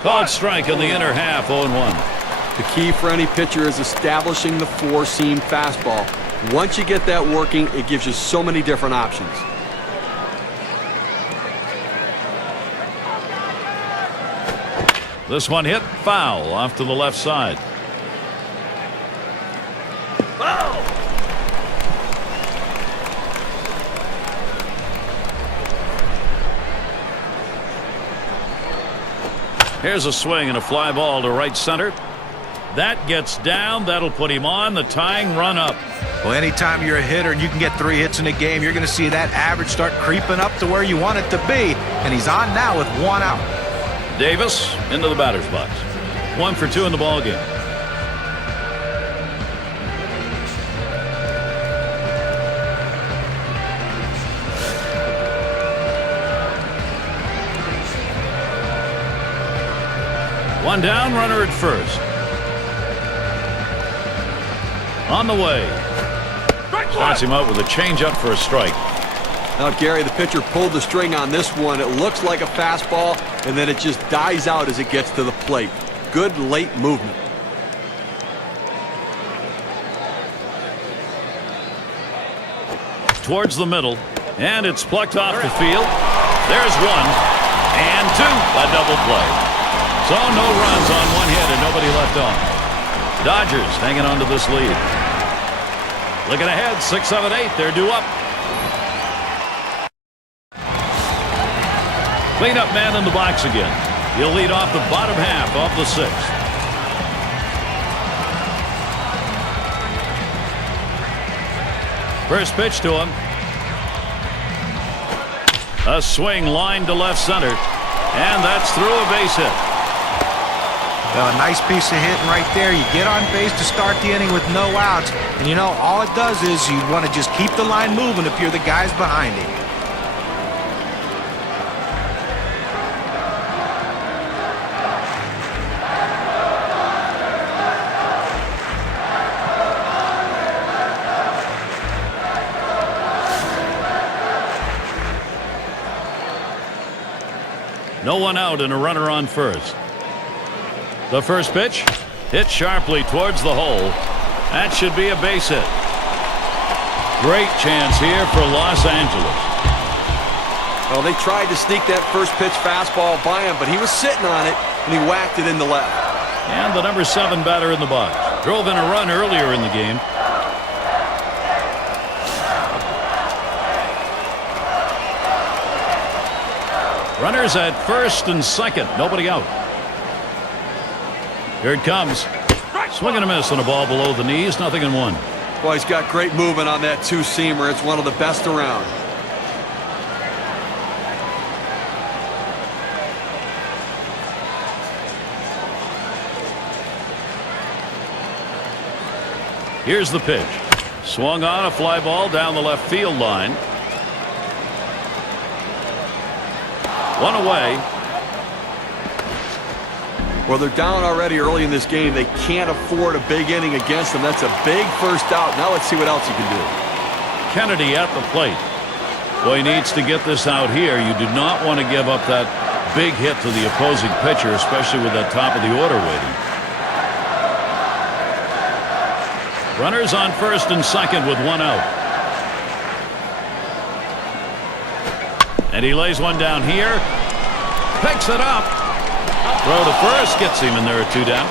Called strike in the inner half, 0-1. The key for any pitcher is establishing the four-seam fastball. Once you get that working, it gives you so many different options. This one hit foul off to the left side. Here's a swing and a fly ball to right center. That gets down. That'll put him on the tying run up. Well, anytime you're a hitter and you can get 3 hits in a game, you're going to see that average start creeping up to where you want it to be. And he's on now with 1 out. Davis into the batter's box. 1 for 2 in the ball game. One down, runner at first. On the way. Starts him out with a changeup for a strike. Now, Gary, the pitcher pulled the string on this one. It looks like a fastball, and then it just dies out as it gets to the plate. Good late movement. Towards the middle, and it's plucked off the field. There's 1 and 2. A double play. So no runs on 1 hit and nobody left on. Dodgers hanging on to this lead. Looking ahead, 6, 7, 8. They're due up. Cleanup man in the box again. He'll lead off the bottom half of the 6th. First pitch to him. A swing line to left center. And that's through a base hit. Well, a nice piece of hitting right there. You get on base to start the inning with no outs. And you know, all it does is you want to just keep the line moving if you're the guys behind him. No one out and a runner on first. The first pitch hit sharply towards the hole. That should be a base hit. Great chance here for Los Angeles. Well, they tried to sneak that first pitch fastball by him, but he was sitting on it, and he whacked it in the left. And the number 7 batter in the box. Drove in a run earlier in the game. Runners at first and second. Nobody out. Here it comes. Swing and a miss on a ball below the knees. 0-1. Well, he's got great movement on that two-seamer. It's one of the best around. Here's the pitch. Swung on, a fly ball down the left field line. 1 away. Well, they're down already early in this game. They can't afford a big inning against them. That's a big first out. Now let's see what else he can do. Kennedy at the plate. Well, he needs to get this out here. You do not want to give up that big hit to the opposing pitcher, especially with that top of the order waiting. Runners on first and second with 1 out. And he lays one down here. Picks it up. Throw to first gets him, and there are 2 down.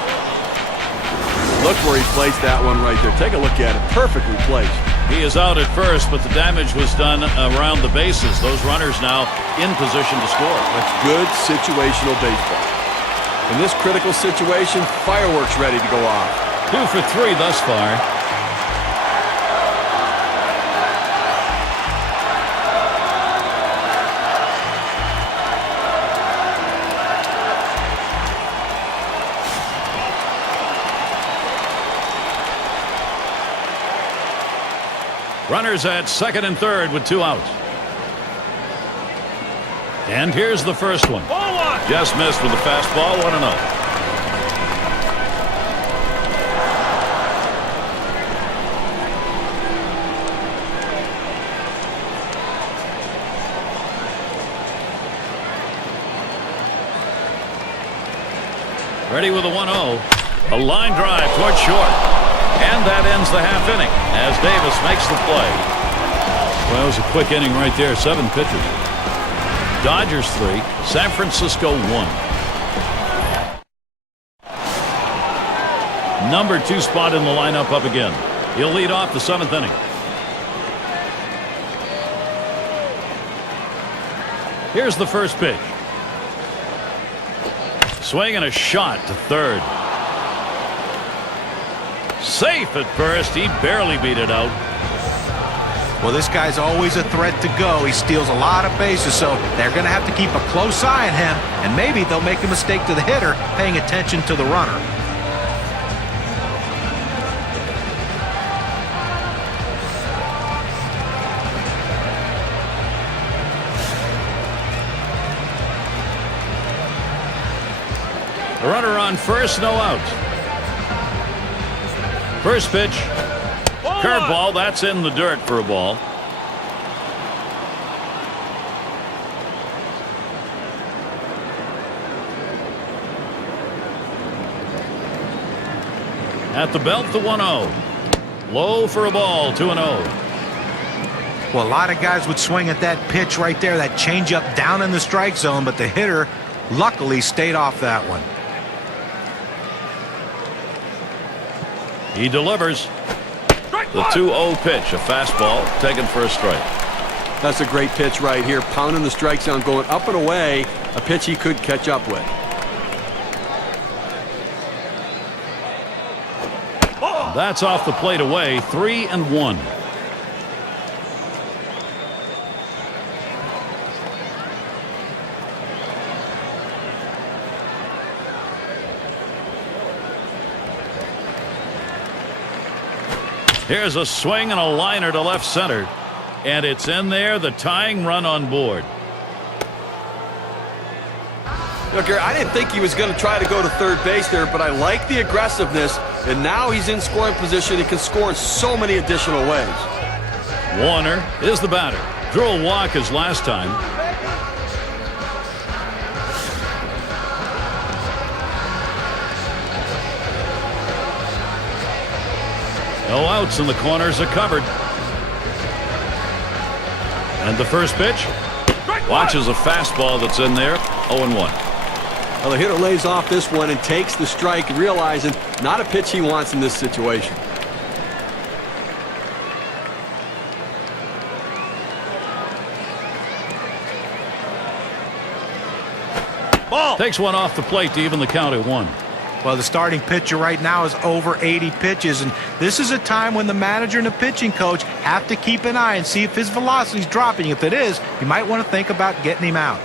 Look where he placed that one right there. Take a look at it. Perfectly placed. He is out at first, but the damage was done around the bases. Those runners now in position to score. That's good situational baseball. In this critical situation, fireworks ready to go off. 2 for 3 thus far. Runners at second and third with 2 outs. And here's the first one. Just missed with the fastball. 1-0. Ready with a 1-0. A line drive towards short. And that ends the half inning as Davis makes the play. Well, it was a quick inning right there. 7 pitches. Dodgers 3, San Francisco 1. Number 2 spot in the lineup up again. He'll lead off the 7th inning. Here's the first pitch. Swing and a shot to third. Safe at first. He barely beat it out. Well, this guy's always a threat to go. He steals a lot of bases, so they're going to have to keep a close eye on him, and maybe they'll make a mistake to the hitter paying attention to the runner. The runner on first, no out. First pitch. Curveball, that's in the dirt for a ball. At the belt, the 1-0. Low for a ball, 2-0. Well, a lot of guys would swing at that pitch right there, that changeup down in the strike zone, but the hitter luckily stayed off that one. He delivers. The 2-0 pitch, a fastball taken for a strike. That's a great pitch right here, pounding the strike zone, going up and away, a pitch he could catch up with. That's off the plate away, 3-1. Here's a swing and a liner to left center. And it's in there, the tying run on board. Look, Gary, I didn't think he was going to try to go to third base there, but I like the aggressiveness. And now he's in scoring position. He can score in so many additional ways. Warner is the batter. Drew a walk his last time. No outs and the corners are covered. And the first pitch. Watches a fastball that's in there. 0-1. Well, the hitter lays off this one and takes the strike, realizing not a pitch he wants in this situation. Ball. Takes one off the plate to even the count at 1. Well, the starting pitcher right now is over 80 pitches, and this is a time when the manager and the pitching coach have to keep an eye and see if his velocity is dropping. If it is, you might want to think about getting him out.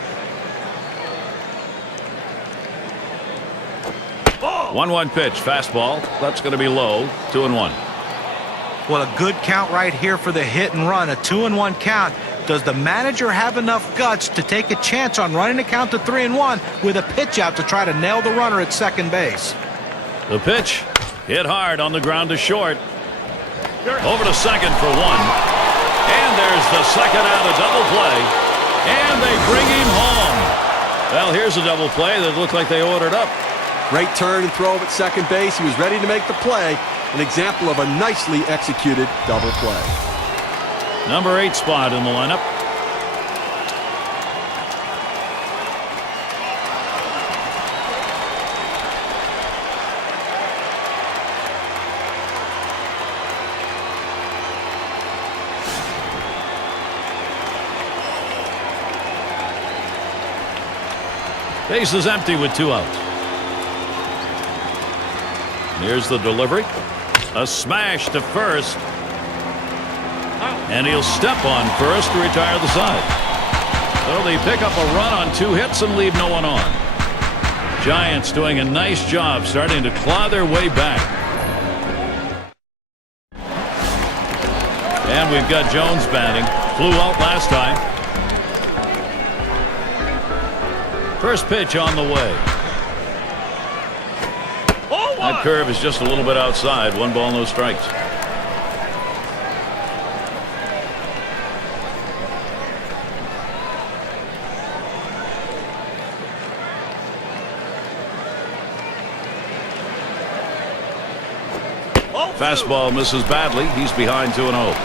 1-1 pitch, fastball. That's going to be low. 2-1. Well, a good count right here for the hit and run. A 2-1 count. Does the manager have enough guts to take a chance on running the count to 3-1 with a pitch out to try to nail the runner at second base? The pitch hit hard on the ground to short. Over to second for 1. And there's the second out, a double play. And they bring him home. Well, here's a double play that looked like they ordered up. Great turn and throw at second base. He was ready to make the play. An example of a nicely executed double play. Number 8 spot in the lineup. Base is empty with 2 outs. Here's the delivery. A smash to first. And he'll step on first to retire the side. So they pick up a run on 2 hits and leave no one on. Giants doing a nice job starting to claw their way back. And we've got Jones batting. Flew out last time. First pitch on the way. That curve is just a little bit outside. 1 ball, no strikes. Fastball misses badly. He's behind 2-0.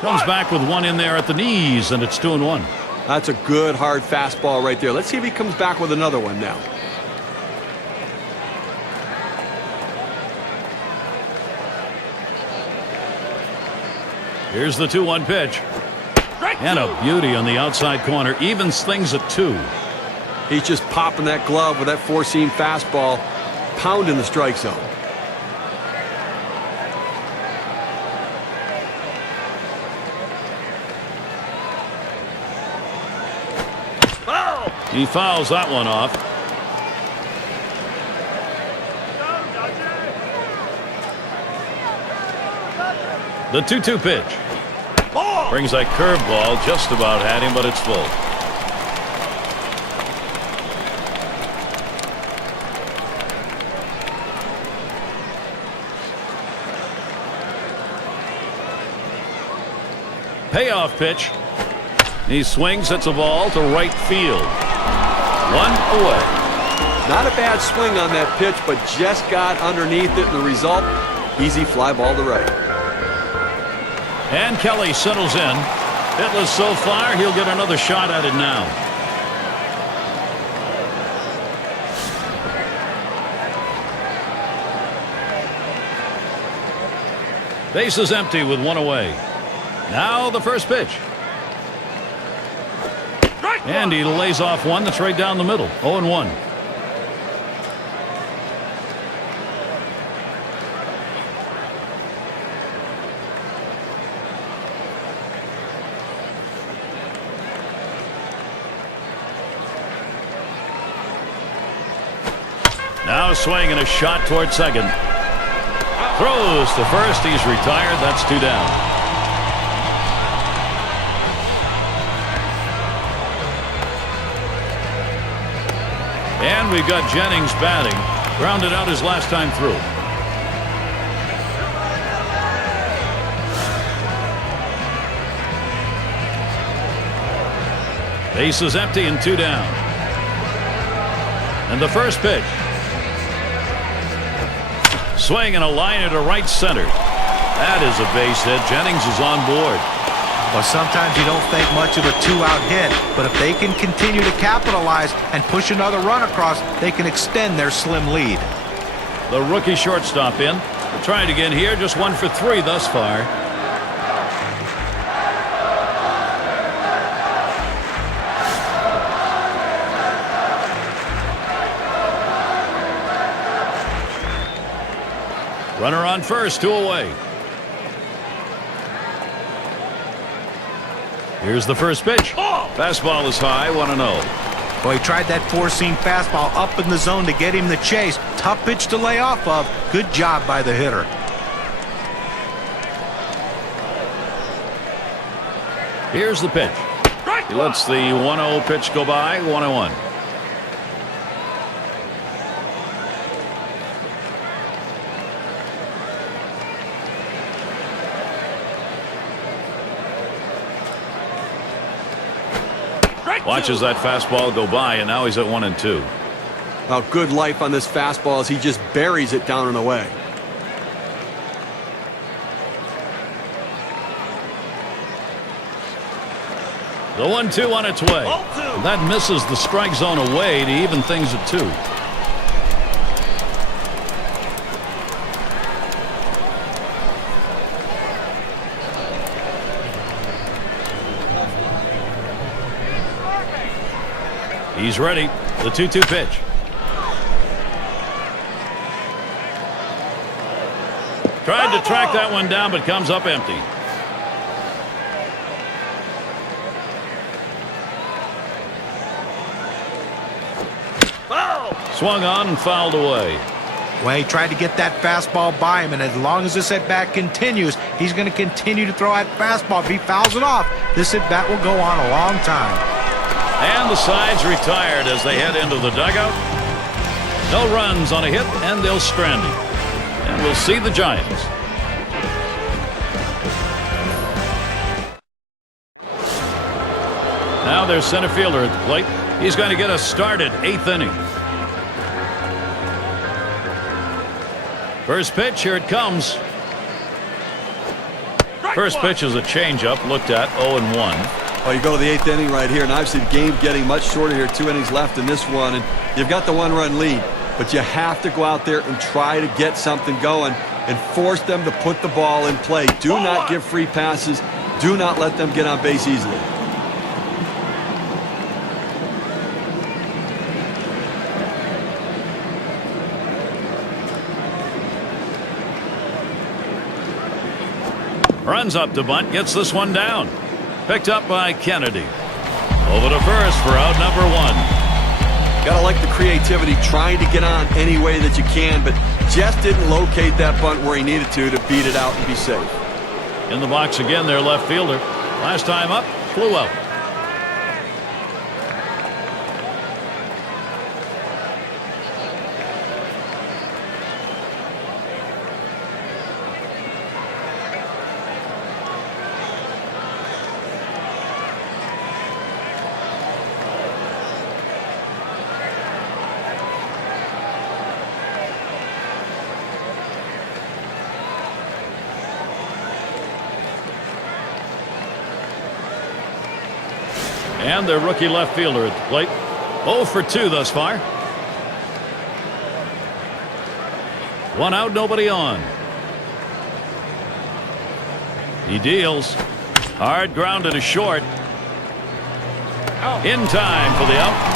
Comes back with 1 in there at the knees, and it's 2-1. That's a good hard fastball right there. Let's see if he comes back with another one now. Here's the 2-1 pitch. And a beauty on the outside corner. Evens things at 2. He's just popping that glove with that four-seam fastball, pounding the strike zone. He fouls that one off. The 2-2 pitch. Brings that curveball, just about had him, but it's full. Payoff pitch. He swings, hits a ball to right field. 1 away. Not a bad swing on that pitch, but just got underneath it. The result, easy fly ball to right. And Kelly settles in. Hitless so far, he'll get another shot at it now. Base is empty with 1 away. Now the first pitch. And he lays off one that's right down the middle. 0-1. Now a swing and a shot toward second. Throws to first. He's retired. That's 2 down. And we've got Jennings batting. Grounded out his last time through. Base is empty and 2 down. And the first pitch. Swing and a liner to right center. That is a base hit. Jennings is on board. Well, sometimes you don't think much of a 2-out hit, but if they can continue to capitalize and push another run across, they can extend their slim lead. The rookie shortstop in. Trying again here, just 1 for 3 thus far. Runner on first, 2 away. Here's the first pitch. Fastball is high, 1-0. Well, he tried that four-seam fastball up in the zone to get him the chase. Tough pitch to lay off of. Good job by the hitter. Here's the pitch. He lets the 1-0 pitch go by, 1-1. Watches that fastball go by, and now he's at 1-2. Well, good life on this fastball as he just buries it down and away. The 1-2 on its way. That misses the strike zone away to even things at 2. He's ready. The 2-2 pitch. Tried to track that one down, but comes up empty. Swung on and fouled away. Well, he tried to get that fastball by him, and as long as this at-bat continues, he's going to continue to throw that fastball. If he fouls it off, this at-bat will go on a long time. And the side's retired as they head into the dugout. No runs on a hit, and they'll strand him. And we'll see the Giants. Now there's center fielder at the plate. He's going to get us started, 8th inning. First pitch, here it comes. First pitch is a changeup, looked at, 0-1. Well, you go to the 8th inning right here, and obviously the game getting much shorter here. 2 innings left in this one, and you've got the 1-run lead. But you have to go out there and try to get something going and force them to put the ball in play. Do not give free passes. Do not let them get on base easily. Runs up to bunt, gets this one down. Picked up by Kennedy. Over to first for out number 1. Gotta like the creativity, trying to get on any way that you can, but just didn't locate that bunt where he needed to beat it out and be safe. In the box again, their left fielder. Last time up, flew out. And their rookie left fielder at the plate. 0 for 2 thus far. 1 out, nobody on. He deals. Hard grounded to short. In time for the out.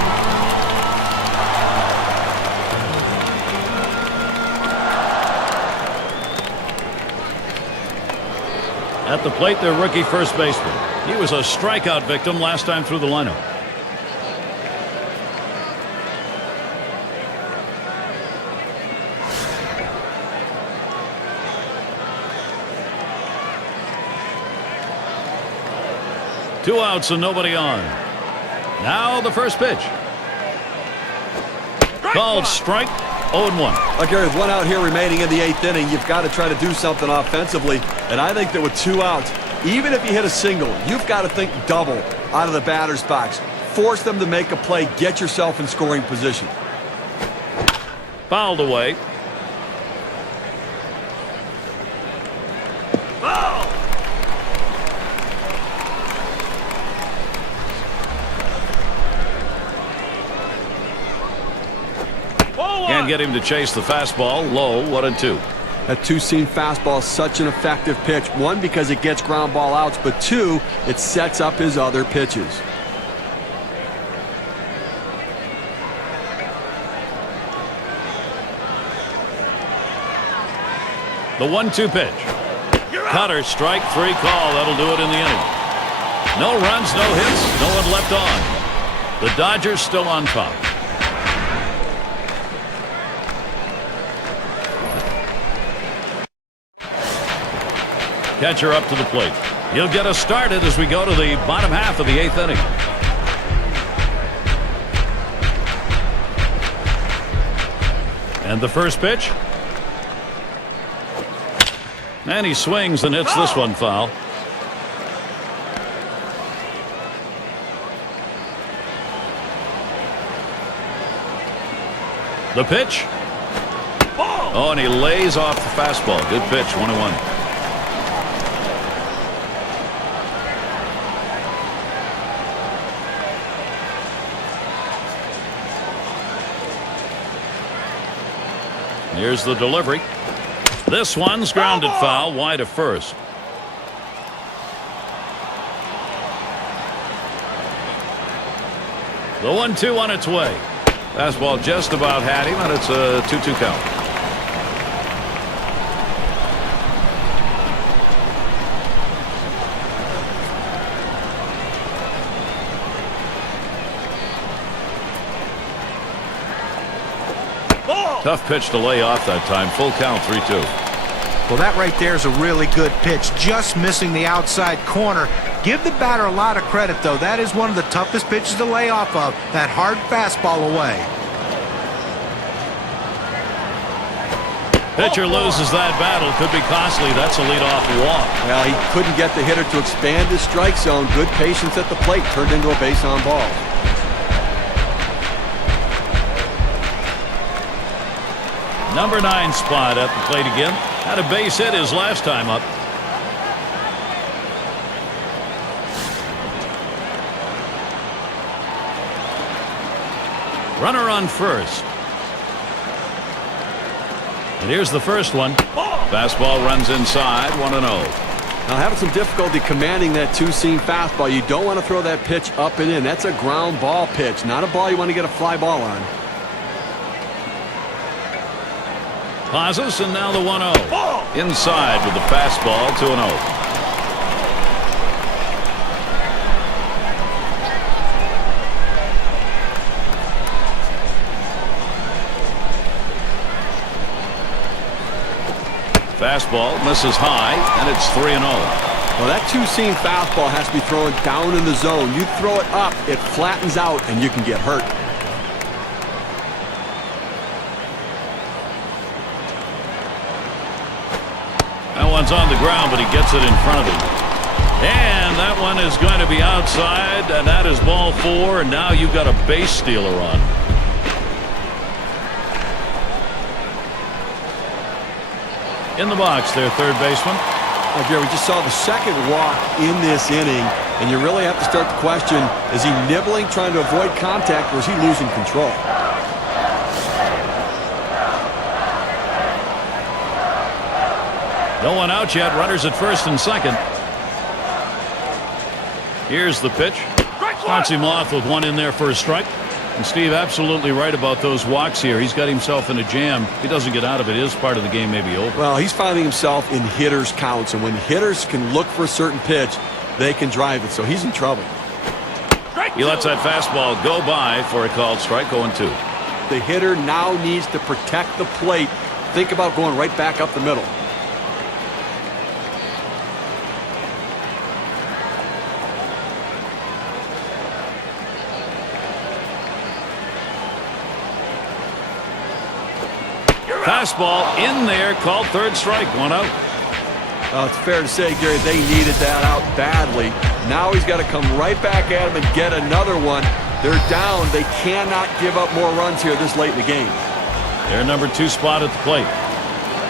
At the plate, their rookie first baseman. He was a strikeout victim last time through the lineup. Two outs and nobody on. Now the first pitch. Called strike. 0-1. Gary, with 1 out here remaining in the 8th inning, you've got to try to do something offensively. And I think that with 2 outs, even if you hit a single, you've got to think double out of the batter's box. Force them to make a play. Get yourself in scoring position. Fouled away. Can't get him to chase the fastball. Low, 1-2. That two-seam fastball is such an effective pitch. 1, because it gets ground ball outs, but 2, it sets up his other pitches. The 1-2 pitch. Cutter, strike 3 call. That'll do it in the inning. No runs, no hits, no one left on. The Dodgers still on top. Catcher up to the plate. He'll get us started as we go to the bottom half of the 8th inning. And the first pitch. And he swings and hits this one foul. The pitch. Oh, and he lays off the fastball. Good pitch, 1-1. Here's the delivery. This one's grounded foul wide of first. The 1-2 on its way. Fastball just about had him, and it's a 2-2 count. Tough pitch to lay off that time. Full count, 3-2. Well, that right there is a really good pitch. Just missing the outside corner. Give the batter a lot of credit, though. That is one of the toughest pitches to lay off of. That hard fastball away. Pitcher loses that battle. Could be costly. That's a leadoff walk. Well, he couldn't get the hitter to expand his strike zone. Good patience at the plate. Turned into a base on ball. Number 9 spot at the plate again. Had a base hit his last time up. Runner on first. And here's the first one. Fastball runs inside, 1-0. Now, having some difficulty commanding that two-seam fastball. You don't want to throw that pitch up and in. That's a ground ball pitch, not a ball you want to get a fly ball on. Pauses, and now the 1-0. Inside with the fastball, 2-0. Fastball misses high, and it's 3-0. Well, that two-seam fastball has to be thrown down in the zone. You throw it up, it flattens out, and you can get hurt. That one's on the ground, but he gets it in front of him. And that one is going to be outside, and that is ball 4, and now you've got a base stealer on. In the box, their third baseman. Gary, we just saw the second walk in this inning, and you really have to start to question, is he nibbling, trying to avoid contact, or is he losing control? No one out yet. Runners at first and second. Here's the pitch. Starts him off with one in there for a strike. And Steve, absolutely right about those walks here. He's got himself in a jam. If he doesn't get out of it, his part of the game may be over. Well, he's finding himself in hitters' counts, and when hitters can look for a certain pitch, they can drive it, so he's in trouble. He lets that fastball go by for a called strike, 0-2. The hitter now needs to protect the plate. Think about going right back up the middle. Fastball in there, called third strike, 1 out. It's fair to say, Gary, they needed that out badly. Now he's got to come right back at him and get another one. They're down. They cannot give up more runs here this late in the game. Their number 2 spot at the plate.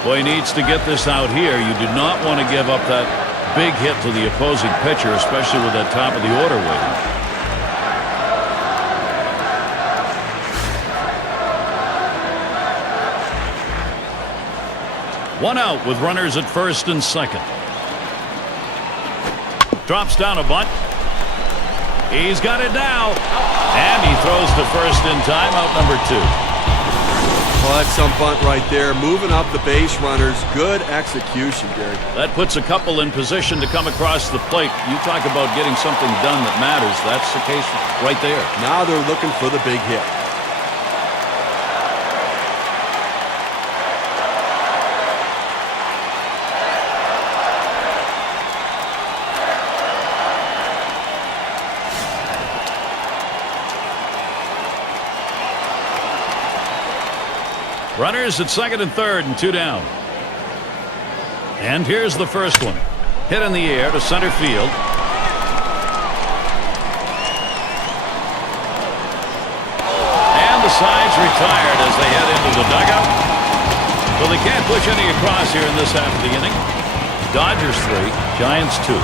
Boy, he needs to get this out here. You do not want to give up that big hit to the opposing pitcher, especially with that top of the order waiting. One out with runners at first and second. Drops down a bunt. He's got it now. And he throws to first in time, out number 2. Well, that's some bunt right there. Moving up the base runners. Good execution, Gary. That puts a couple in position to come across the plate. You talk about getting something done that matters. That's the case right there. Now they're looking for the big hit. Runners at second and third and 2 down. And here's the first one. Hit in the air to center field. And the side's retired as they head into the dugout. So they can't push any across here in this half of the inning. Dodgers 3, Giants 2.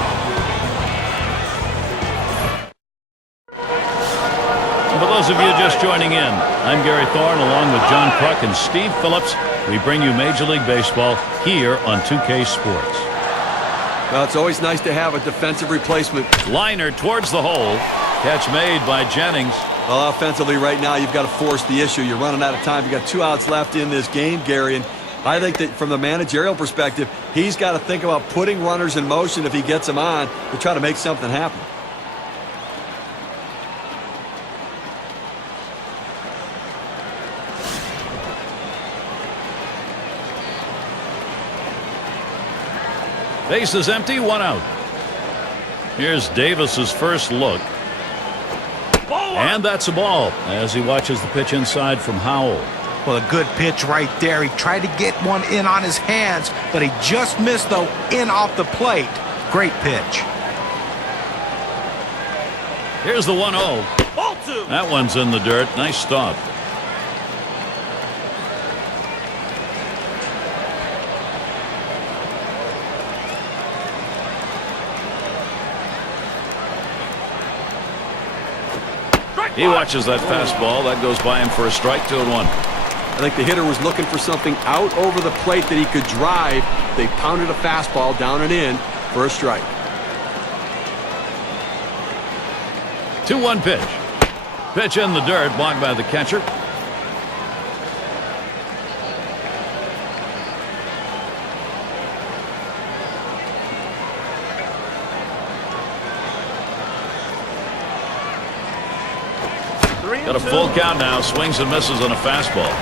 For those of you just joining in, I'm Gary Thorne along with John Kruk and Steve Phillips. We bring you Major League Baseball here on 2K Sports. Well, it's always nice to have a defensive replacement. Liner towards the hole. Catch made by Jennings. Well, offensively right now, you've got to force the issue. You're running out of time. You've got 2 outs left in this game, Gary. And I think that from the managerial perspective, he's got to think about putting runners in motion if he gets them on to try to make something happen. Base is empty, 1 out. Here's Davis's first look. And that's a ball as he watches the pitch inside from Howell. Well, a good pitch right there. He tried to get one in on his hands, but he just missed, though, in off the plate. Great pitch. Here's the 1-0. That one's in the dirt. Nice stop. He watches that fastball. That goes by him for a strike, 2-1. I think the hitter was looking for something out over the plate that he could drive. They pounded a fastball down and in for a strike. 2-1 pitch. Pitch in the dirt, blocked by the catcher. Got a full count now. Swings and misses on a fastball.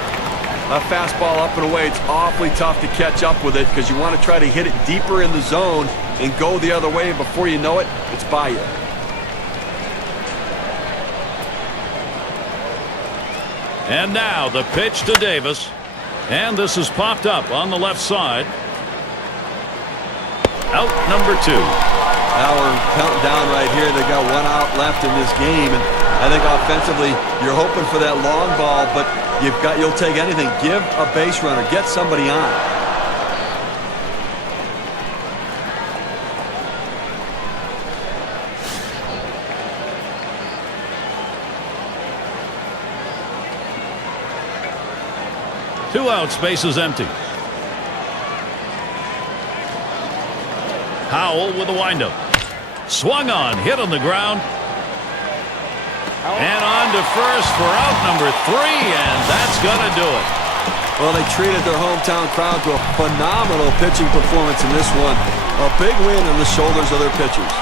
a fastball up and away. It's awfully tough to catch up with it because you want to try to hit it deeper in the zone and go the other way, and before you know it, it's by you. And now the pitch to Davis. And this is popped up on the left side. Out number 2. Now we're counting down right here. They got 1 out left in this game, and I think offensively you're hoping for that long ball, but you'll take anything. Give a base runner, get somebody on. Two out, space is empty. Howell with a windup. Swung on, hit on the ground. And on to first for out number 3, and that's going to do it. Well, they treated their hometown crowd to a phenomenal pitching performance in this one. A big win on the shoulders of their pitchers.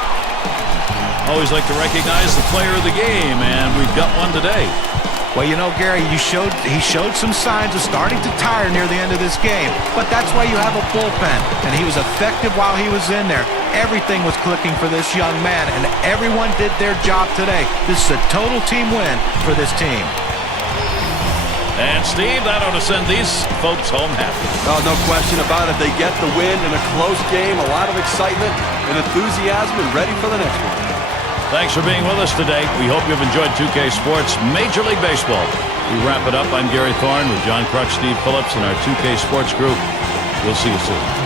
Always like to recognize the player of the game, and we've got one today. Well, you know, Gary, he showed some signs of starting to tire near the end of this game. But that's why you have a bullpen. And he was effective while he was in there. Everything was clicking for this young man, and everyone did their job today. This is a total team win for this team. And, Steve, that ought to send these folks home happy. Oh, no question about it. They get the win in a close game, a lot of excitement and enthusiasm, and ready for the next one. Thanks for being with us today. We hope you've enjoyed 2K Sports Major League Baseball. We wrap it up. I'm Gary Thorne with John Kruk, Steve Phillips, and our 2K Sports group. We'll see you soon.